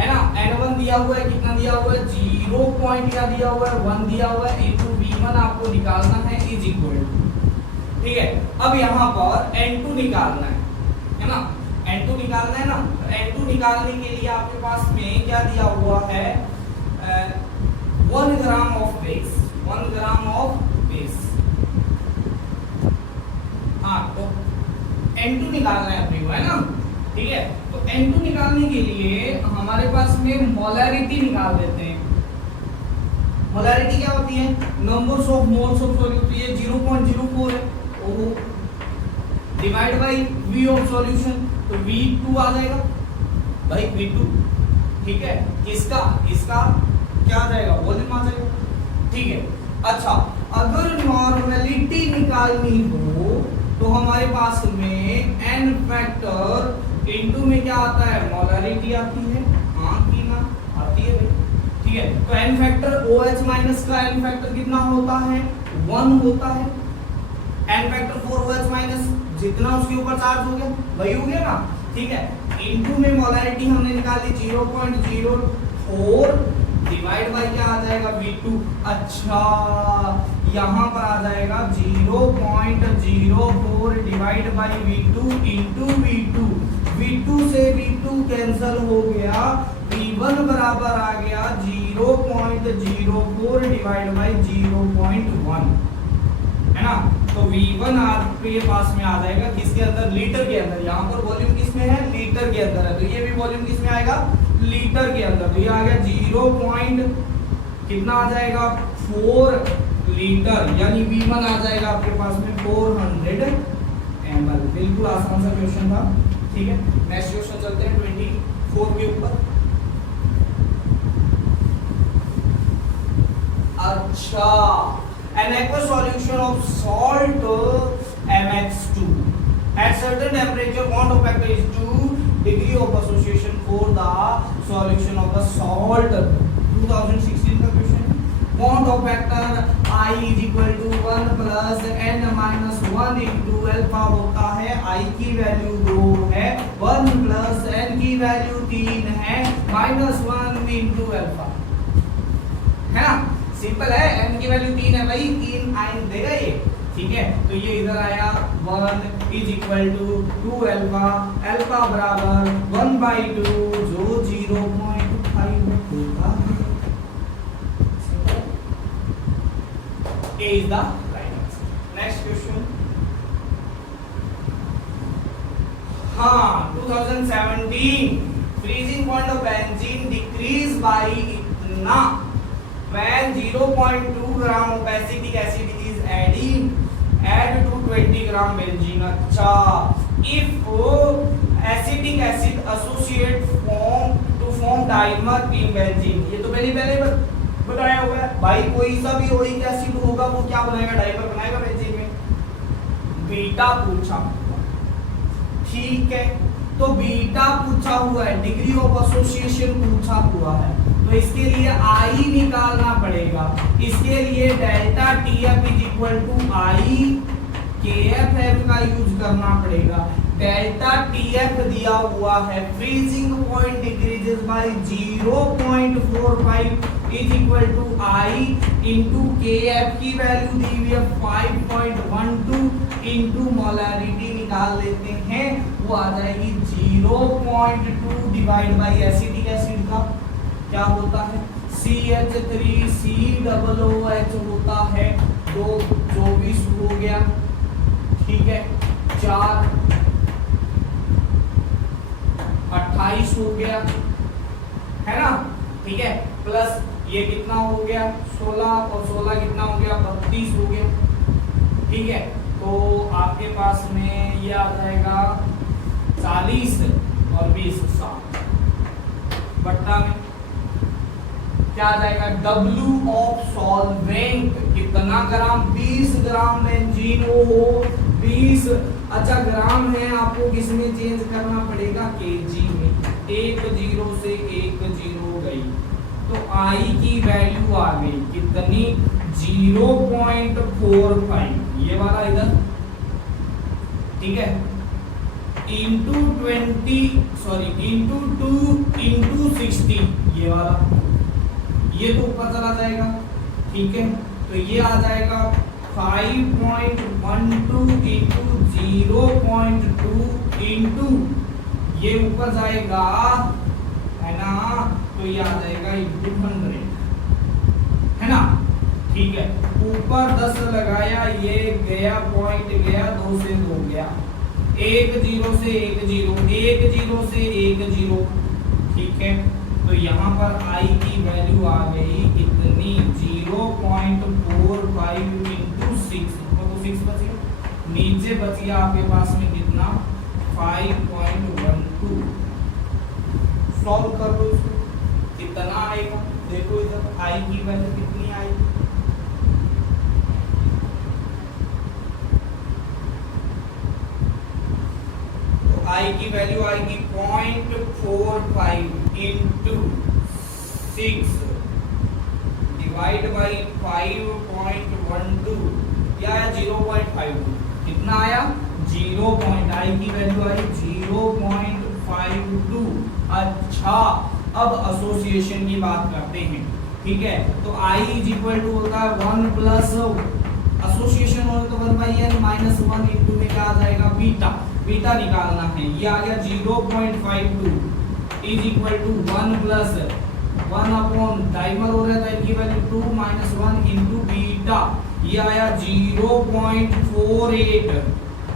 ना। N1 दिया हुआ है, कितना दिया हुआ है 0 पॉइंट क्या दिया हुआ है 1 दिया हुआ है, इनटू V1 आपको निकालना है इज इक्वल टू, ठीक है। अब यहाँ पर N2 निकालना है ना। N2 निकालना है ना। तो N2 निकालने के लिए आपके पास में क्या दिया हुआ है 1 gram of base, 1 gram of base. हाँ, तो N2 निकालना है अपने को, है ना, ठीक है। तो N2 निकालने के लिए हमारे पास में मोलैरिटी निकाल देते हैं। मोलैरिटी क्या होती है, numbers of moles of solution. ये 0.04 है, ओहो, divide by V of solution, तो V2 आ जाएगा भाई, V2, ठीक है। इसका क्या आ जाएगा, वॉल्यूम आ जाएगा, ठीक है। अच्छा, अगर नॉर्मेलिटी निकालनी हो तो हमारे पास में n फैक्टर इनटू में क्या आता है, मोलैरिटी आती है, हाँ की ना आती है भाई, ठीक है। तो n फैक्टर OH माइनस का n फैक्टर कितना होता है 1 होता है। n फैक्टर 4OH माइनस जितना उसके ऊपर चार्ज हो गया वही हो गया ना, ठीक है। इनटू में मोलैरिटी हमने निकाली 0.04 डिवाइड बाय क्या आ जाएगा V2। अच्छा, यहाँ पर आ जाएगा 0.04 divide by V2 into V2 से V2 कैंसिल हो गया, V1 बराबर आ गया 0.04 डिवाइड बाय 0.1, है ना। तो V1 आपके पास में आ जाएगा किसके अंदर, लीटर के अंदर। यहाँ पर वॉल्यूम किसमें है, लीटर के अंदर है, तो ये भी वॉल्यूम किसमें आएगा, लीटर के अंदर। तो ये आ गया 0 कितना आ जाएगा 4 लीटर, यानी V1 आ जाएगा आपके पास में 400 ml। बिल्कुल आसान सा क्वेश्चन था, ठीक है। नेक्स्ट क्वेश्चन चलते हैं 24 के ऊपर। अच्छा, an aqueous solution of salt MX2 at certain temperature, bond of factor is 2 degree of association for the solution of the salt। 2016 का question. Bond of factor I is equal to 1 plus n minus 1 into alpha होता है। I की value 2 है, 1 plus n की value 3 है, minus 1 into alpha, है ना। Simple है, n की वैल्यू 3 है भाई, 3 आइन देगा ये, ठीक है। तो ये इधर आया 1 is equal to 2 alpha, alpha बराबर 1/2 जो 0.5 होता है। A is the right answer. Next question. हाँ, 2017 freezing point of benzene decrease by इतना when 0.2 gram of acetic acid is add to 20 gram benzene। अच्छा, if acetic acid associate to form dimer in benzene, ये तो पहले बताया हुआ है भाई, कोई सा भी ओरिक एसिड होगा वो क्या बनाएगा, डाइमर बनाएगा बेंजीन में। बीटा पूछा, ठीक है। तो बीटा पूछा हुआ है, डिग्री ऑफ एसोसिएशन पूछा हुआ है, तो इसके लिए आई निकालना पड़ेगा। इसके लिए delta TF is equal to i KFM का यूज करना पड़ेगा। डेल्टा टीएफ दिया हुआ है, freezing point decreases by 0.45 is equal to i into K F की वैल्यू दी हुई है 5.12 इंटू मोलैरिटी निकाल लेते हैं, वो आ जाएगी 0.2 डिवाइड बाई एसिटिक एसिड का क्या होता है CH3COOH होता है 2 24 हो गया, ठीक है, 4 28 हो गया, है ना, ठीक है, प्लस ये कितना हो गया 16 और 16 कितना हो गया 32 हो गया, ठीक है, तो आपके पास में ये आ जाएगा 40 और 20 60 बट्टा में क्या आ जाएगा W ऑफ सॉल्वेंट कितना ग्राम 20 ग्राम बेंजीन हो 20, अच्छा ग्राम है आपको किसमें चेंज करना पड़ेगा केजी में, 1 0 से 1 0 गई तो आई की वैल्यू आ गई कितनी 0.45 ये वाला इधर, ठीक है, इंटू 2 इंटू 60 ये वाला, ये तो ऊपर चला जाएगा, ठीक है, तो ये आ जाएगा 5.12 इंटू 0.2 इंटू ये ऊपर जाएगा, है ना, तो ये आ जाएगा इंटू 100, है ना, ठीक है, ऊपर 10 लगाया, ये गया पॉइंट गया 2 से 2 गया, 1 0 से 1 0 1 0 से 1 0, ठीक है, तो यहाँ पर आई की वैल्यू आ गई कितनी 0.45 इंटू 6 तो 6 बच गया, नीचे बच गया आपके पास में कितना 5.12, सॉल्व कर लो इसको कितना आएगा, देखो इधर आई की वैल्यू कितनी आएगी, तो आई की वैल्यू आएगी 0.45 इंटू 6 डिवाइड बाई 5.12 क्या है 0.52, कितना आया 0. आई की वैल्यू आई 0.52. अच्छा अब एसोसिएशन की बात करते हैं, ठीक है, तो आई इज इक्वल टू होता है 1 प्लस एसोसिएशन हो तो 1/n माइनस 1 इंटू में क्या आ जाएगा बीटा, बीटा निकालना है, ये आ गया 0.52 is equal to 1 plus 1 upon dimer हो रहा था इनकी वैल्यू 2 माइनस 1 इंटू बीटा, ये आया 0.48,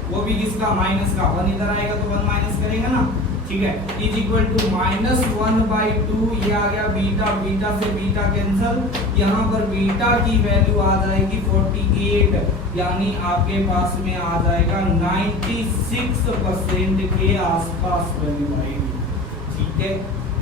वो भी किसका माइनस का 1 इधर आएगा तो 1 माइनस करेंगे ना, ठीक है, इज इक्वल टू -1/2, ये आ गया बीटा, बीटा से बीटा कैंसल, यहाँ पर बीटा की वैल्यू आ जाएगी 48, यानी आपके पास में आ जाएगा 96% के आसपास वैल्यू आएगी, ठीक है,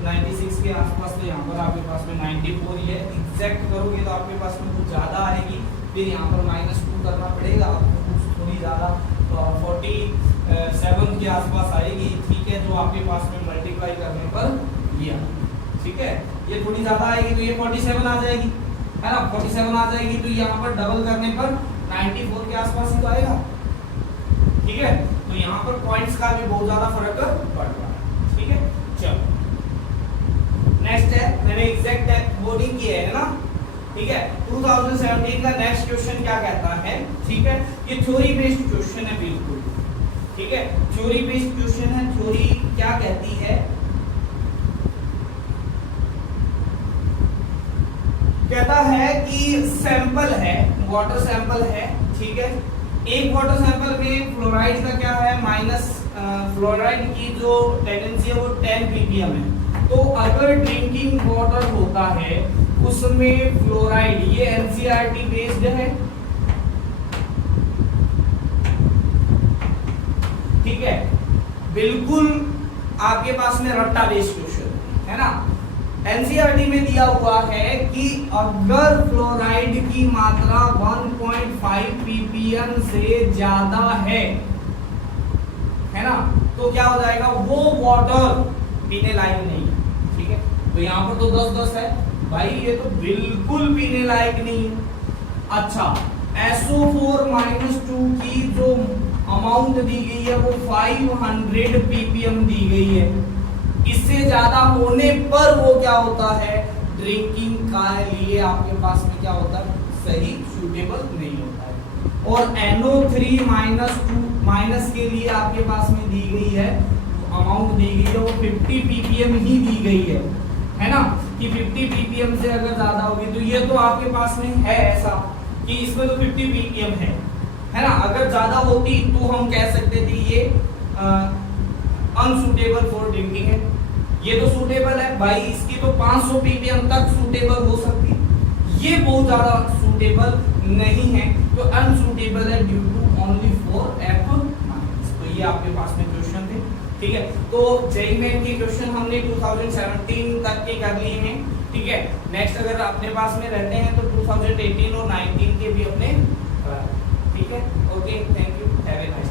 96 के आसपास, तो यहाँ पर आपके पास में 94 ही है, एग्जैक्ट करोगे तो आपके पास में कुछ ज़्यादा आएगी, फिर यहाँ पर -2 करना पड़ेगा आपको, कुछ थोड़ी ज़्यादा 47 के आसपास आएगी, ठीक है, जो आपके पास में मल्टीप्लाई करने पर ये, ठीक है, ये थोड़ी ज़्यादा आएगी तो ये 47 आ जाएगी, है ना, 47 आ जाएगी, तो यहाँ पर डबल करने पर 94 के आसपास ही तो आएगा, ठीक है, तो यहाँ पर पॉइंट्स का भी बहुत ज़्यादा फर्क पड़ रहा है, ठीक है, चलो नेक्स्ट है, मैंने एग्जैक्ट बोर्डिंग की है ना, ठीक है, 2017 का नेक्स्ट क्वेश्चन क्या कहता है, ठीक है, ये थ्योरी बेस्ड क्वेश्चन है बिल्कुल, ठीक है, थ्योरी बेस्ड क्वेश्चन है, थ्योरी क्या कहती है, कहता है कि सैंपल है, वाटर सैंपल है, ठीक है, एक वाटर सैंपल में फ्लोराइड का क्या है माइनस, फ्लोराइड की जो टेंडेंसी है वो 10 ppm है, तो अगर ड्रिंकिंग वाटर होता है उसमें फ्लोराइड, ये एनसीईआरटी बेस्ड है, ठीक है, बिल्कुल आपके पास में रट्टा बेस्ड क्वेश्चन है ना, एनसीईआरटी में दिया हुआ है कि अगर फ्लोराइड की मात्रा 1.5 ppm से ज्यादा है ना, तो क्या हो जाएगा वो वाटर पीने लायक नहीं है, ठीक है, तो यहाँ पर तो 10-10 है भाई, ये तो बिल्कुल पीने लायक नहीं है। अच्छा SO4 -2 की जो अमाउंट दी गई है वो 500 ppm दी गई है, इससे ज्यादा होने पर वो क्या होता है, ड्रिंकिंग का लिए आपके पास में क्या होता है, सही सूटेबल नहीं होता है। और NO3 माइनस के लिए आपके पास में दी गई है, अमाउंट दी गई है वो 50 ppm ही दी गई है ना, कि 50 ppm से अगर ज्यादा होगी तो ये तो आपके पास में है ऐसा कि इसमें तो 50 ppm है ना, अगर ज्यादा होती तो हम कह सकते थे ये अनसूटेबल फॉर ड्रिंकिंग है, ये तो सूटेबल है भाई, इसकी तो 500 ppm तक सूटेबल हो सकती है, ये बहुत ज्यादा सूटेबल नहीं है, तो अनसूटेबल है due to only for F minus. तो ये आपके पास में क्वेश्चन थे, ठीक है। तो जेईई मेन के क्वेश्चन हमने 2017 तक के कर लिए हैं, ठीक है। नेक्स्ट अगर अपने पास में रहते हैं तो 2018 और 19 के भी अपने, ठीक है। Okay, thank you, have a nice